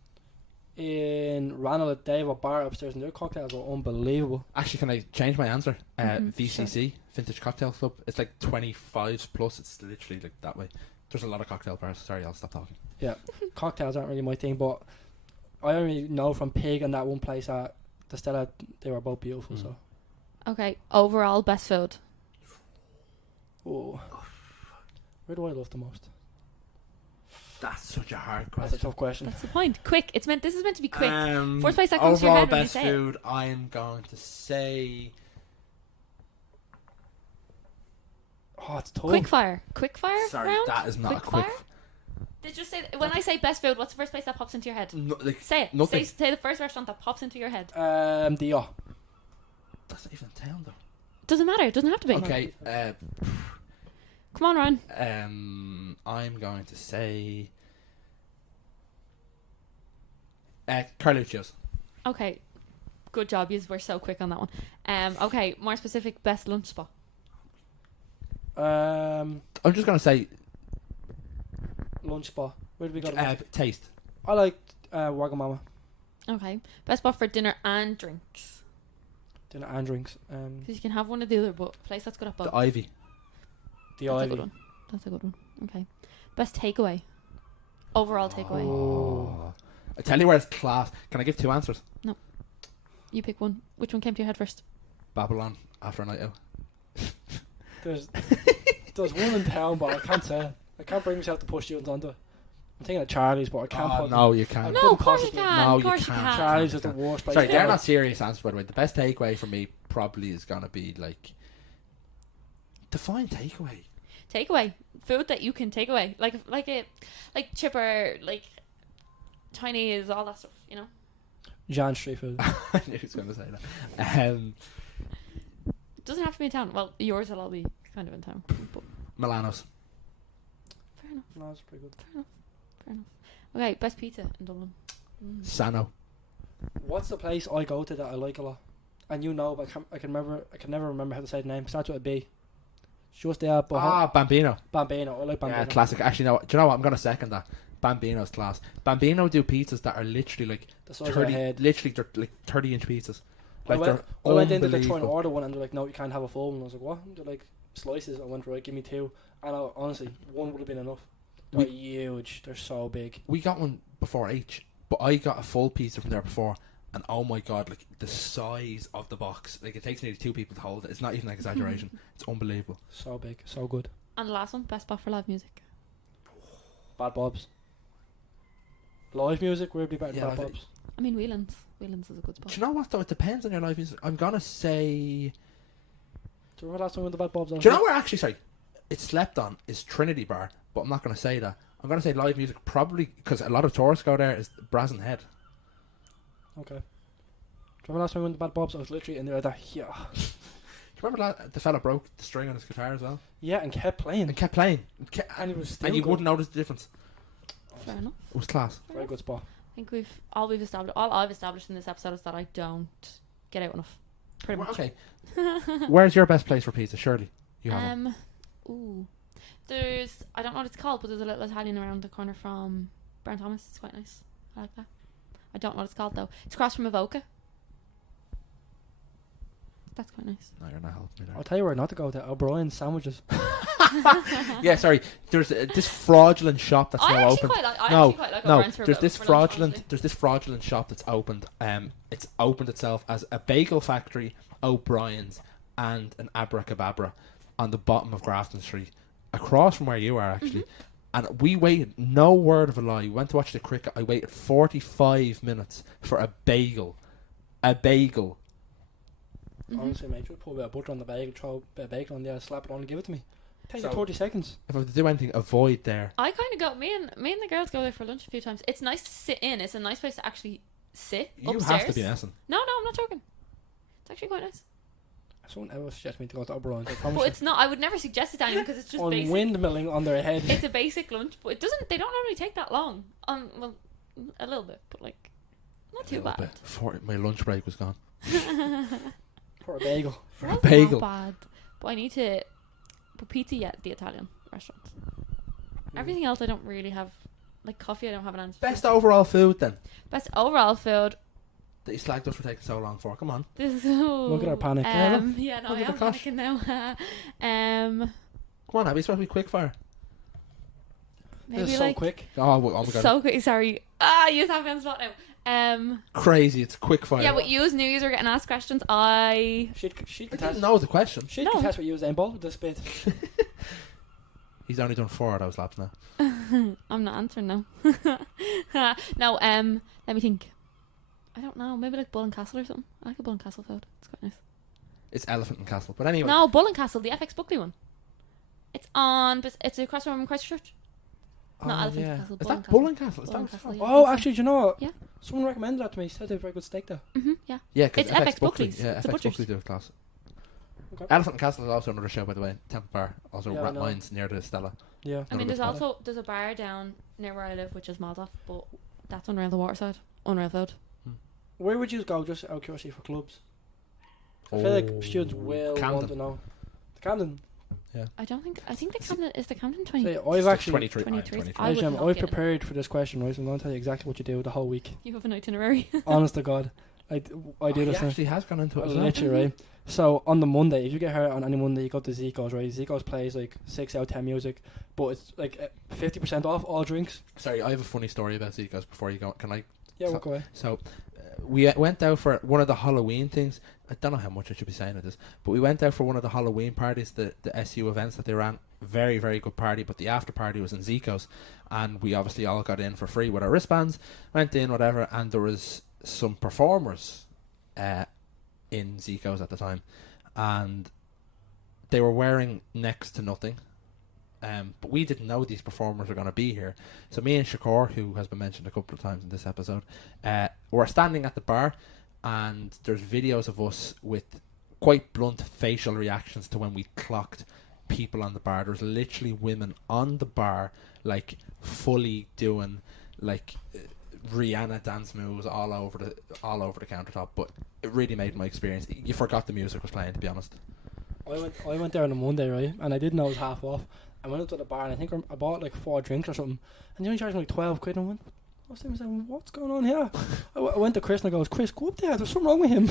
Ranelagh at Dave bar upstairs, and their cocktails are unbelievable. Actually, can I change my answer? VCC, Sure. Vintage Cocktail Club. It's like 25s plus. It's literally like that way. There's a lot of cocktail bars. Sorry, I'll stop talking. Yeah, cocktails aren't really my thing, but I only know from Pig and that one place at the Stella, they were both beautiful. So, Okay, overall best food? oh, where do I love the most? That's such a hard That's a question. tough question. That's the point. Quick. This is meant to be quick. First place that comes to your overall head when you best say food, I'm going to say... Oh, it's tough. Quickfire Sorry, round? that is not a quick... Did you say when I say best food, what's the first place that pops into your head? No, like, Say it. nothing. Say the first restaurant that pops into your head. The That's not even a town, though. Doesn't matter. It doesn't have to be. Okay, Come on, Ryan. I'm going to say... Carluccio's. Okay. Good job. You were so quick on that one. Okay. More specific, best lunch spot. I'm just going to say Lunch spot. Where do we go? To taste. I like Wagamama. Okay. Best spot for dinner and drinks. Dinner and drinks. Because you can have one or the other, but a place that's got up both. The Ivy. The That's a Ivy. good one. That's a good one. Okay. Best takeaway. Overall takeaway. Oh. I tell you where it's class. Can I give two answers? You pick one. Which one came to your head first? Babylon after a night out. There's one in town, but I can't say it. I can't bring myself to push students onto it. I'm thinking of Charlie's, but I can't put No, you can't. No, of course you possibly- can. No, Of you course you can't. can. Charlie's is the worst place. Sorry, they're ever. not serious answers, by the way. The best takeaway for me probably is going to be like... Define takeaway. Takeaway. Food that you can take away. Like chipper, like Chinese, all that stuff, you know? Jan street food. I knew he was going to say that. Doesn't have to be in town. Well, yours will all be kind of in town. But Milano's. fair enough. No, it's pretty good. Fair enough. Okay, best pizza in Dublin. Sano. What's the place I go to that I like a lot? And you know, but I can never remember how to say the name. Starts with a B. It's just there, but Bambino. Bambino. I like Bambino. Yeah, classic. Actually, no. Do you know what? I'm going to second that. Bambino's class. Bambino do pizzas that are literally like The size of 30, a head. literally they're like 30-inch pizzas. I Like went they're in to try and unbelievable. order one, and they're like, "No, you can't have a full." And I was like, "What?" They're like, "Slices." I went, "Right, give me two." And honestly, one would have been enough. They're huge. They're so big. We got one before H, but I got a full pizza from there before, and oh my god, like the size of the box, like it takes nearly two people to hold it. It's not even an exaggeration. It's unbelievable. So big. So good. And the last one, best spot for live music. Bad Bob's. Live music would be better than Yeah, Bad I Bob's. I mean, Whelan's. Whelan's is a good spot. Do you know what though? It depends on your life. I'm gonna say. Do you remember last time when the Bad Bob's on? Do you know where actually? Sorry, it's slept on is Trinity Bar, but I'm not gonna say that. I'm gonna say live music probably because a lot of tourists go there. Is Brazen Head. Okay. Do you remember last time when the Bad Bob's? I was literally in there like, yeah. Do you remember the fella broke the string on his guitar as well? Yeah, and kept playing. And kept playing. And it was still And you good. wouldn't notice the difference. Fair enough. It was class. Very good spot. I think all I've established in this episode is that I don't get out enough. Pretty much. Okay. Where's your best place for pizza? Surely you have one. There's, I don't know what it's called, but there's a little Italian around the corner from Brown Thomas. It's quite nice. I like that. I don't know what it's called though. It's across from Avoca. That's quite nice. No, you're not helping me I'll tell you where not to go to. O'Brien's sandwiches. there. Yeah, sorry. There's this fraudulent shop that's I now actually open. quite like No, O'Brien's for there's for this lunch, fraudulent. honestly. There's this fraudulent shop that's opened. It's opened itself as a bagel factory, O'Brien's, and an Abracababra on the bottom of Grafton Street, across from where you are actually. And we waited. No word of a lie. We went to watch the cricket. I waited 45 minutes for a bagel. A bagel. Honestly, mate, just put a bit of butter on the bagel, throw a bit of bacon on there, slap it on, and give it to me. Take So- 30 seconds. If I have to do anything, avoid there. I kind of go. Me and the girls go there for lunch a few times. It's nice to sit in. It's a nice place to actually sit You upstairs. have to be messing. No, I'm not joking. It's actually quite nice. Someone ever suggested me to go to Oberon's. I promise But you. it's not. I would never suggest it to anyone because it's just On basic. windmilling on their head. It's a basic lunch, but it doesn't. They don't normally take that long. Well, a little bit, but like not too bad. Before my lunch break was gone. For a bagel. For a That's bagel. Not bad. But I need to. But pizza, yeah, the Italian restaurant. Everything else, I don't really have. Like coffee, I don't have an answer. Best overall food then. Best overall food. That you slagged us for taking so long for. Come on. This is so. Look at our panic. Yeah, no, Look I at am the cosh. panicking now. Come on, Abby. It's supposed to be quick fire. Maybe This is like so quick. Oh my god. so quick. Sorry. You have me on the spot now. Crazy. It's quick fire. Yeah, but you new user getting asked questions. I She'd I could didn't test. know the question. She'd No. could test what you was in ball with this bit. He's only done 4 of those laps now. I'm not answering now. No, let me think. I don't know. Maybe like Bull and Castle or something. I like a Bull and Castle food. It's quite nice. It's Elephant and Castle. But anyway. No, Bull and Castle, the FX Buckley one. It's on. It's across from Christchurch. Not Elephant and Castle. Is Bull and that Bull and Castle? Is Bull and that Castle, yeah. Oh, actually, do you know what? Yeah. Someone recommended that to me. He said they have very good steak there. Yeah. Yeah, because It's FX Buckley. Buckley's. Yeah, It's a FX butcher's. Buckley do a class. Okay. Elephant and Castle is also another show, by the way. Temple Bar. Also Yeah, I Rat know. Mines near the Stella. Yeah. I mean, Another there's good also there's a bar down near where I live, which is Maldoff, but that's unreal. The waterside, unreal food. Where would you go, just out of curiosity, for clubs? I feel like students will want Camden. to know. The Camden. I don't think. I think the Camden is the Camden 20. Say, I've actually. 23. 23. 23. I would I've not get it. prepared for this question, right? So I'm going to tell you exactly what you do the whole week. You have an itinerary. Honest to God. I do He this now. actually has gone into it as well. Literally, right? So on the Monday, if you get hurt on any Monday, you go to Zico's, right? Zico's plays like 6 out of 10 music, but it's like 50% off all drinks. Sorry, I have a funny story about Zico's before you go. Can I? Yeah, So- walk away. So, we went out for one of the Halloween things. I don't know how much I should be saying of this, but we went out for one of the Halloween parties, the SU events that they ran. Very, very good party, but the after party was in Zico's, and we obviously all got in for free with our wristbands, went in, whatever, and there was some performers in Zico's at the time, and they were wearing next to nothing. But we didn't know these performers were going to be here. So me and Shakur, who has been mentioned a couple of times in this episode, were standing at the bar, and there's videos of us with quite blunt facial reactions to when we clocked people on the bar. There was literally women on the bar, like fully doing like Rihanna dance moves all over the countertop. But it really made my experience. You forgot the music was playing, to be honest. I went there on a Monday, right? And I didn't know it was half off. I went up to the bar and I think I bought like 4 drinks or something, and they only charged me like 12 quid. And I went, I was saying, what's going on here? I went to Chris and I goes, Chris, go up there. There's something wrong with him.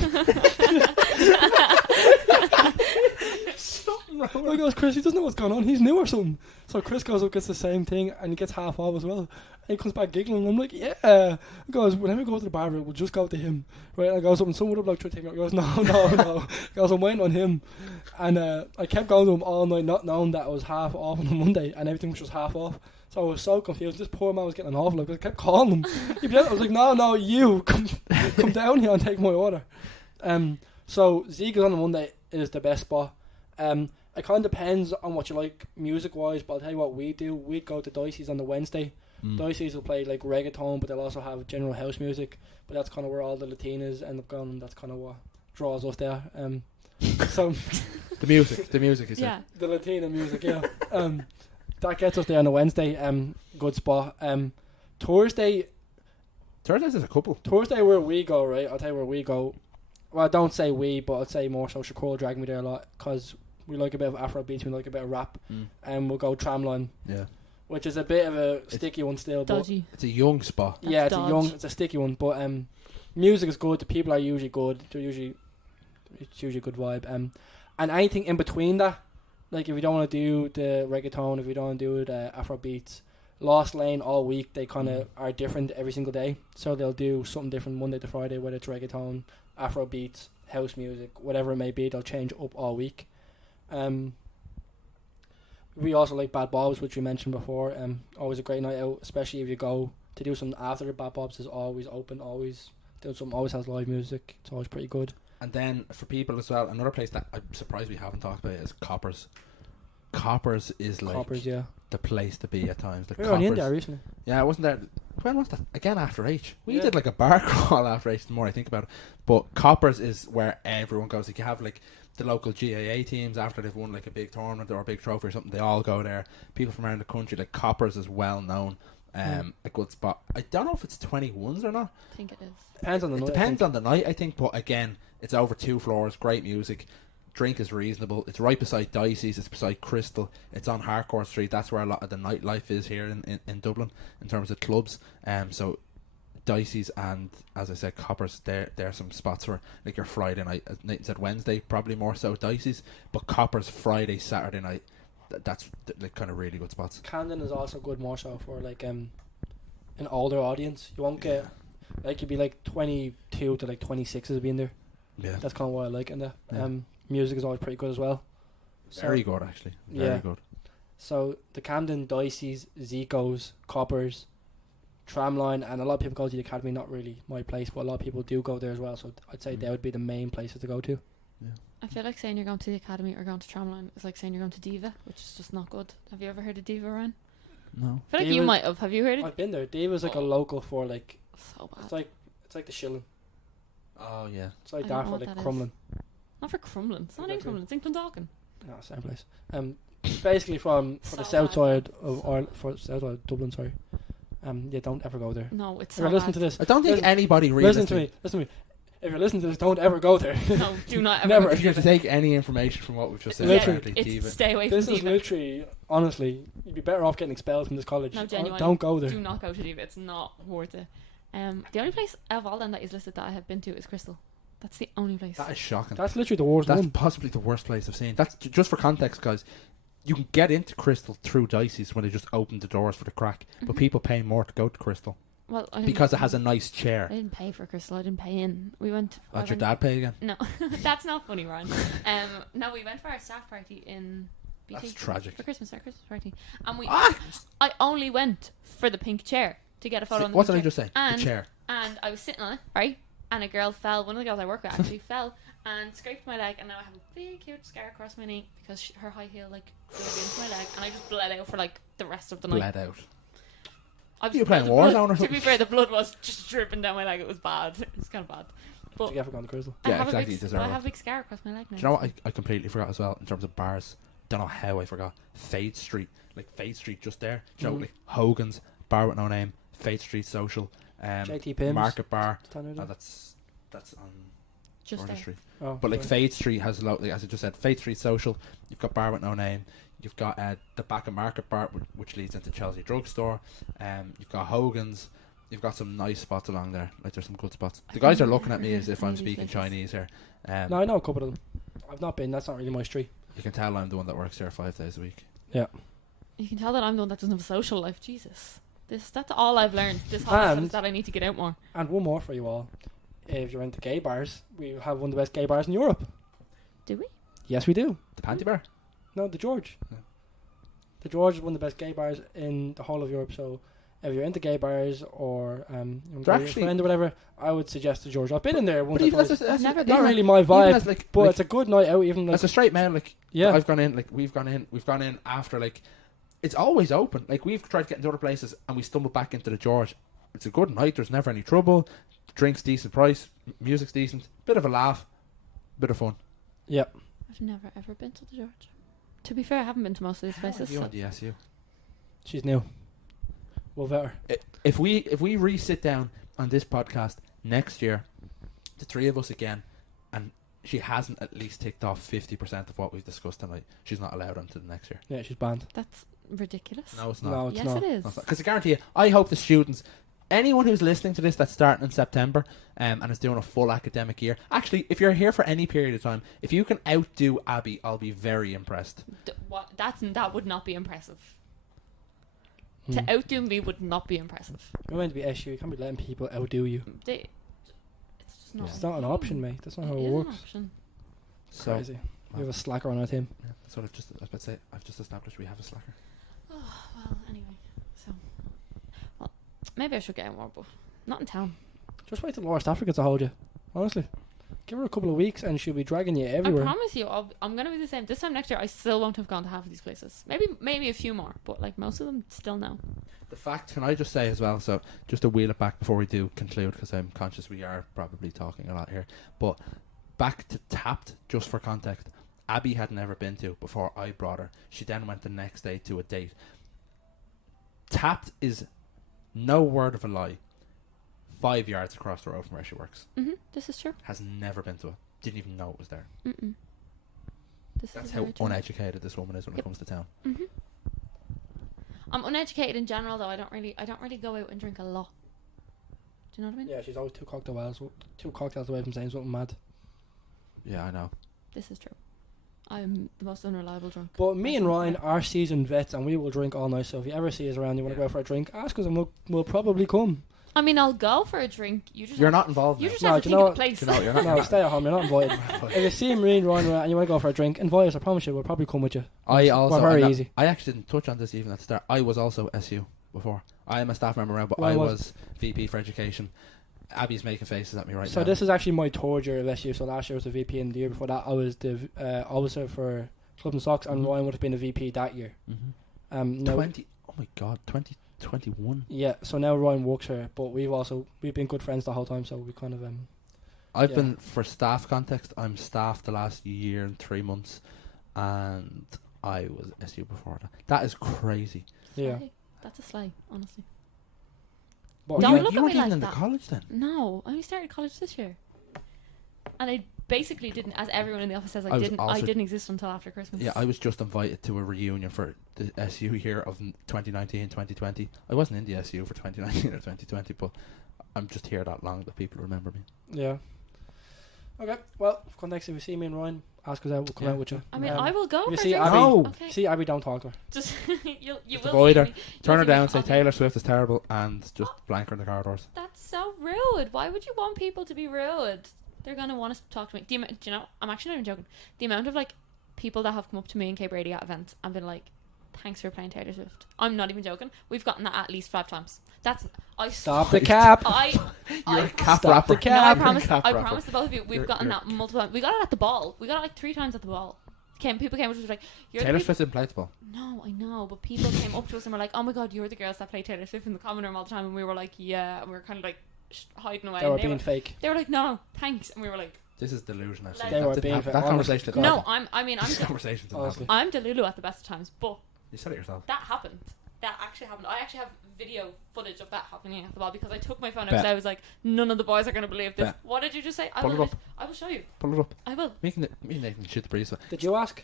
Something wrong I goes, Chris, he doesn't know what's going on. He's new or something. So Chris goes up, gets the same thing, and he gets half off as well. And he comes back giggling. And I'm like, yeah. He goes, whenever we go to the bar, we'll just go to him. Right? And I goes up and someone would have like tried to take me out. He goes, no. He goes, I'm waiting on him. And I kept going to him all night, not knowing that it was half off on a Monday, and everything was just half off. So I was so confused. This poor man was getting an awful look. I kept calling him. I was like, no, you come down here and take my order. So Ziga's on the Monday is the best spot. It kind of depends on what you like music wise, but I'll tell you what we do. We go to Dicey's on the Wednesday. Dicey's will play like reggaeton, but they'll also have general house music. But that's kind of where all the Latinas end up going, and that's kind of what draws us there. So The music is Yeah. the Latina music, yeah. That gets us there on a Wednesday. Good spot. Thursday Thursdays is a couple. Thursday where we go, right? I'll tell you where we go. Well, I don't say we, but I'd say more so Shakur will drag me there a lot because we like a bit of Afro beats, we like a bit of rap, and we'll go Tramline, Yeah. which is a bit of a sticky one still. But Dodgy. It's a young spot. yeah, That's it's a sticky one. But music is good. The people are usually good. It's usually a good vibe. And anything in between that, like if you don't want to do the reggaeton, if you don't want to do the Afro beats, Lost Lane all week they kind of are different every single day. So they'll do something different Monday to Friday, whether it's reggaeton, Afro beats, house music, whatever it may be. They'll change up all week. We also like Bad Bobs, which we mentioned before. Always a great night out, especially if you go to do something after the Bad Bobs is always open, always doing something, always has live music. It's always pretty good. And then for people as well, another place that I'm surprised we haven't talked about is Coppers. Coppers is like Coppers, yeah. the place to be at times. Like We were only in Coppers- there recently. Yeah, I wasn't there. when was that? Again after H. We Yeah. did like a bar crawl after H. The more I think about it, but Coppers is where everyone goes. Like you have like the local GAA teams after they've won like a big tournament or a big trophy or something. They all go there. People from around the country. Like Coppers is well known. A good spot. I don't know if it's 21s or not. I think it is. Depends on the It night. depends on the night, I think. But again, it's over 2 floors. Great music. Drink is reasonable. It's right beside Dicey's. It's beside Crystal. It's on Harcourt Street. That's where a lot of the nightlife is here in Dublin in terms of clubs. So Dicey's and, as I said, Coppers. There are some spots for like your Friday night. As Nathan said, Wednesday probably more so Dicey's, but Coppers Friday, Saturday night. That's like kind of really good spots. Camden is also good more so for like an older audience. You won't get like you'd be like 22 to like 26s being there. Yeah, That's kind of what I like in there. Yeah. Music is always pretty good as well. very good actually. Very Yeah. good. So the Camden, Dicey's, Zico's, Coppers, Tramline, and a lot of people go to the Academy. Not really my place, but a lot of people do go there as well. So I'd say they would be the main places to go to. I feel like saying you're going to the Academy or going to Tramline is like saying you're going to Diva, which is just not good. Have you ever heard of Diva, Ryan? No. I feel like you Diva- might have. Have you heard it? I've been there. Diva's like a local for like So bad. it's like the Shilling. Oh yeah. It's like I don't that know for what like that is. Crumlin. Not for Crumlin. It's not in Exactly. Crumlin. It's in Clondalkin. No, same place. Basically from for the So south bad. side of Ireland, for the south side of Dublin. Sorry. Yeah, don't ever go there. No, it's If you're so listening bad. to this, I don't think Listen- anybody really listen to me. Listen to me. If you're listening to this, don't ever go there. No, do not ever. Never. If you're to take any information from what we've just said, Yeah, Literally. apparently it's Diva. stay away from This is Diva. literally, honestly, you'd be better off getting expelled from this college. No, genuinely. Don't go there. Do not go to Diva. It's not worth it. The only place out of all them that is listed that I have been to is Crystal. That's the only place. That is shocking. That's literally the worst That's one. possibly the worst place I've seen. That's just for context, guys. You can get into Crystal through Dicey's when they just opened the doors for the crack, but Mhm. people pay more to go to Crystal Well, I didn't- because it has a nice I chair. didn't pay for Crystal. I didn't pay in. We went. I Let your went- dad pay again. No, that's not funny, Ryan. No, we went for our staff party in BT. That's tragic. For Christmas, our Christmas party, and we. Ah! I only went for the pink chair to get a photo. On the What pink did I chair. just say? And the chair. And I was sitting on it, right? And a girl fell. One of the girls I work with actually fell and scraped my leg, and now I have a big, huge scar across my knee because her high heel like dug into my leg, and I just bled out for like the rest of the night. Bled out. I was You were playing the blood- Warzone or To be something? fair, the blood was just dripping down my leg. It was bad. It was kind of bad. Did you get for going to Crystal? I Yeah, have exactly, A you big, deserve I it. have a big scar across my leg now. Do you know what I completely forgot as well in terms of bars? Don't know how I forgot. Fade Street. Like Fade Street just there. Do you know, Mhm. like Hogan's, Bar with No Name, Fade Street Social, JT Pims. Market Bar. Standard No, there? that's on Just Georgia there. Street. Oh, But like sorry. Fade Street has a lot, like, as I just said, Fade Street Social. You've got Bar with No Name. You've got the back of Market Bar, which leads into Chelsea Drugstore. You've got Hogan's. You've got some nice spots along there. Like there's some good spots. The guys are looking at me as if I'm Ladies speaking places. Chinese here. No, I know a couple of them. I've not been. That's not really my street. You can tell I'm the one that works there 5 days a week. You can tell that I'm the one that doesn't have a social life. Jesus. That's all I've learned. This whole And- episode is that I need to get out more. And one more for you all. If you're into gay bars, we have one of the best gay bars in Europe. Do we? Yes, we do. The Panty Bar? No, the George. Yeah. The George is one of the best gay bars in the whole of Europe. So if you're into gay bars or you want to They're go with actually- your friend or whatever, I would suggest the George. I've been in there once But or even twice. as I've never Not been. really my even vibe, as like, but like, it's a good night out. Even like as a straight man, like yeah, I've gone in, like we've gone in after like it's always open. Like we've tried to get into other places and we stumbled back into the George. It's a good night. There's never any trouble. Drinks decent price. Music's decent. Bit of a laugh. Bit of fun. yeah. I've never ever been to the George. To be fair, I haven't been to most of these How places. are you so- on the SU? She's new. We'll vet her. If we re-sit down on this podcast next year, the three of us again, and she hasn't at least ticked off 50% of what we've discussed tonight, she's not allowed onto the next year. Yeah, she's banned. That's ridiculous. No, it's not. No, it's yes, not. it is. Because I guarantee you, I hope the students, anyone who's listening to this that's starting in September and is doing a full academic year, actually, if you're here for any period of time, if you can outdo Abby, I'll be very impressed. That would not be impressive. Hmm. To outdo me would not be impressive. You're meant to be SU. You can't be letting people outdo you. It's just not. It's not an option, mate. That's not how it is an works. option. So, Crazy. We have a slacker on our team. yeah, that's what I was about to say. I've just established we have a slacker. Well, anyway, so maybe I should get out more, but not in town. Just wait till West Africa to hold you. Honestly. Give her a couple of weeks and she'll be dragging you everywhere. I promise you, I'm gonna be the same. This time next year, I still won't have gone to half of these places. Maybe a few more, but like most of them, still no. The fact, can I just say as well, so just to wheel it back before we do conclude, because I'm conscious we are probably talking a lot here, but back to Tapped, just for context, Abby had never been to before I brought her. She then went the next day to a date. Tapped is, no word of a lie, 5 yards across the road from where she works. This is true. Has never been to it. Didn't even know it was there. That's how uneducated this woman is when it comes to town. I'm uneducated in general, though. I don't really go out and drink a lot. Do you know what I mean? Yeah, she's always two cocktails away from saying something mad. Yeah, I know. This is true. I'm the most unreliable drunk. But me and Ryan are seasoned vets, and we will drink all night. So if you ever see us around, you want to go out for a drink, ask us, and we'll probably come. I mean, I'll go for a drink. You're not involved. You just No, have to do you think know of the place. No, you're not. No, stay at home. You're not invited. If you see me and Ryan and you want to go for a drink, invite us. I promise you, we'll probably come with you. We're very easy. I actually didn't touch on this even at the start. I was also SU before. I am a staff member around, but I was VP for education. Abby's making faces at me right now. So this is actually my third year of SU. So last year was the VP, and the year before that I was the officer for Club and Socks, and Ryan would have been the VP that year. Now 20. Oh my God, 2021. Yeah. So now Ryan works here, but we've been good friends the whole time. So we kind of I've been, for staff context, I'm staff the last year and 3 months, and I was SU before that. That is crazy. Yeah. That's a slay, honestly. But Don't you look at weren't me even like in that. the college then? No, I only started college this year. And I basically didn't, as everyone in the office says, I didn't exist until after Christmas. Yeah, I was just invited to a reunion for the SU year of 2019, 2020. I wasn't in the SU for 2019 or 2020, but I'm just here that long that people remember me. Yeah. Okay. Well, context, if you see me and Ryan, ask us out. We'll come out with you. I mean, I will go If you for see a Abby, drink. No. see Abby, don't talk to her. Just you Just will avoid see her. me. Turn You'll her see me down, say on the- Taylor Swift is terrible, and just blank her in the corridors. That's so rude. Why would you want people to be rude? They're gonna want to talk to me. Do you know? I'm actually not even joking. The amount of like people that have come up to me and Kay Brady at events and been like, "Thanks for playing Taylor Swift." I'm not even joking. We've gotten that at least 5 times. Stop the cap. You're a cap Stop rapper. the cap. No, I You're a promise. cap I rapper. promise the both of you. We've gotten that multiple times. We got it at the ball. We got it like 3 times at the ball. People came up to us and was like, "You're Taylor the Swift didn't play the ball. No, I know, but people came up to us and were like, "Oh my God, you're the girls that play Taylor Swift in the common room all the time," and we were like, "Yeah," and we were kind of like hiding away. They were and being fake. They were like, "No, thanks," and we were like, This is delusion. Actually, They that were didn't being happen. fair. That conversation didn't "No, happen. I'm This conversation didn't Honestly. happen. I'm Delulu at the best of times," but You said it yourself. that happened. That actually happened. I actually have video footage of that happening at the ball because I took my phone out Bet. and I was like, "None of the boys are going to believe this." Bet. What did you just say? Pull it up. I will show you. Pull it up. I will. Me and Nathan shoot the breeze. Did you ask?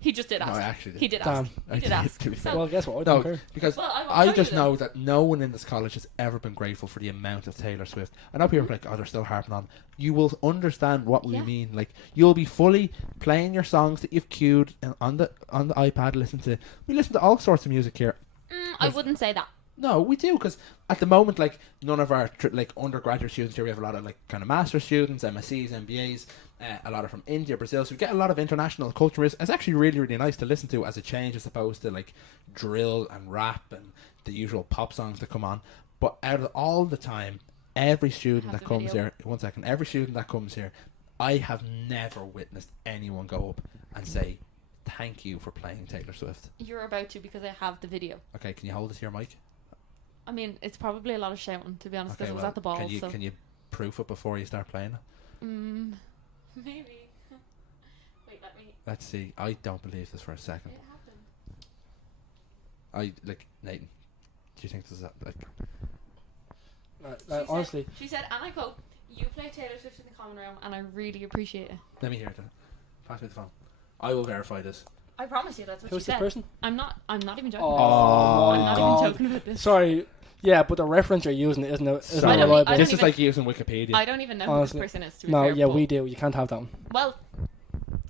He just did No, ask. I actually did. He did Damn. ask. He did ask. To be fair. So, Well, guess what? I No, don't care. because well, will I show just you know that no one in this college has ever been grateful for the amount of Taylor Swift. I know people are like, "Oh, they're still harping on." You will understand what we Yeah. mean. Like, you'll be fully playing your songs that you've queued on the iPad. Listen to. We listen to all sorts of music here. I wouldn't say that. No, we do, because at the moment, like, none of our like undergraduate students here, we have a lot of like kind of master students, MScs, MBAs, a lot are from India, Brazil, so we get a lot of international culture. It's actually really, really nice to listen to as a change, as opposed to like drill and rap and the usual pop songs that come on. But out of all the time, every student Have that the comes video. here, one second, every student that comes here, I have never witnessed anyone go up and say, "Thank you for playing Taylor Swift." You're about to because I have the video. Okay, can you hold it to your mic? I mean, it's probably a lot of shouting, to be honest, because Okay, it was well, at the ball. Can you so. can you proof it before you start playing it? Maybe. Wait, let me. Let's see. I don't believe this for a second. It happened. Nathan, do you think this is like? She Honestly, said, she said, and I quote, "You play Taylor Swift in the common room, and I really appreciate it." Let me hear it. Then. Pass me the phone. I will verify this. I promise you, that's what who's she this said. person? I'm not even joking. Oh, I'm my not God. even joking about this. Sorry. Yeah, but the reference you're using isn't Sorry. I don't reliable. I This don't is even- like using Wikipedia. I don't even know Honestly. who this person is. To be No, fair, yeah, but- we do. You can't have that one. Well,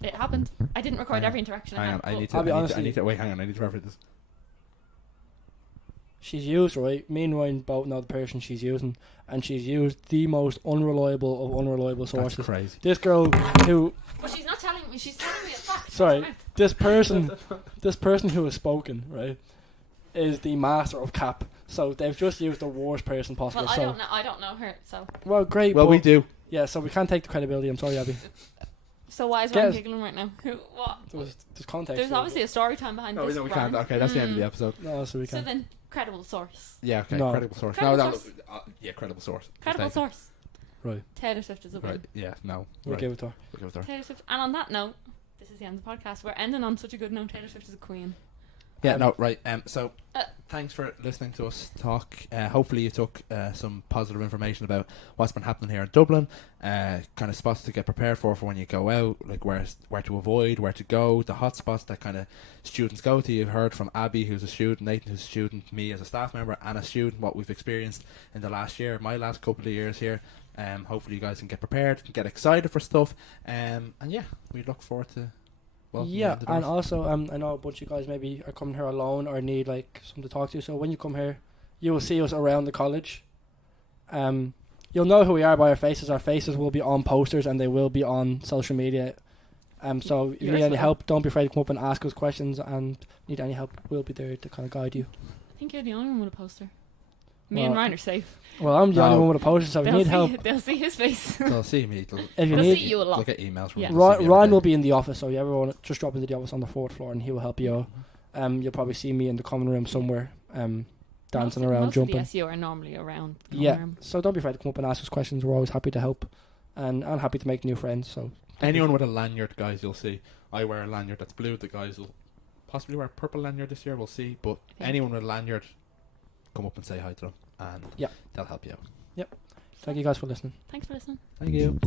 it happened. I didn't record Hang on. every interaction. Hang on, I had, I need but- to. I'll be I need honest to, I with need to. Wait, hang on. I need to verify this. She's used, right? Me and Ryan both know the person she's using, and she's used the most unreliable of unreliable sources. That's crazy. This girl who, But she's not telling me. She's telling me a fact. sorry, this person who has spoken, right, is the master of cap. So they've just used the worst person possible. Well, I so, don't know. I don't know her. So well, great. Well, but we do. Yeah, so we can't take the credibility. I'm sorry, Abby. So why is Guess. Ryan giggling right now? What? There's context. There's here, obviously a story time behind No, this. we can't. Ryan. Okay, that's the end of the episode. but- No, so we So can. then, credible source. Yeah, okay, No. credible source. Credible no, source. yeah, credible source. Credible Just take source. Right. Taylor Swift is a it. win. Right, yeah, no. We'll right. give it to her. We'll give it to her. Taylor Swift. And on that note, this is the end of the podcast. We're ending on such a good note. Taylor Swift is a queen. Yeah, no, right. So, Uh, thanks for listening to us talk. Hopefully, you took some positive information about what's been happening here in Dublin. Kind of spots to get prepared for when you go out, like where to avoid, where to go, the hot spots that kind of students go to. You've heard from Abby, who's a student, Nathan, who's a student, me as a staff member, and a student, what we've experienced in the last year, my last couple of years here. Hopefully, you guys can get prepared, can get excited for stuff. And yeah, we look forward to. Yeah, and also I know a bunch of you guys maybe are coming here alone or need like someone to talk to. So when you come here, you will see us around the college. You'll know who we are by our faces. Our faces will be on posters and they will be on social media. So if you need any help, don't be afraid to come up and ask us questions. And need any help, we'll be there to kind of guide you. I think you're the only one with a poster. Me and Well, Ryan are safe. Well, I'm the only No. one with a poster, so if you need help, They'll see his face. They'll see me. if you They'll need, see you a They'll lot. get emails from Yeah. me. They'll see me every Ryan day. will be in the office, so you ever want to just drop into the office on the 4th floor and he will help you out. You'll probably see me in the common room somewhere, dancing around, most jumping. Of the SEO are normally around. the Yeah, common room. so don't be afraid to come up and ask us questions. We're always happy to help, and I'm happy to make new friends. So Anyone with a lanyard, guys, you'll see. I wear a lanyard that's blue. The guys will possibly wear a purple lanyard this year. We'll see. But Okay. anyone with a lanyard, come up and say hi to them, and Yeah. they'll help you out. thank you guys for listening. Thanks for listening. Thank you.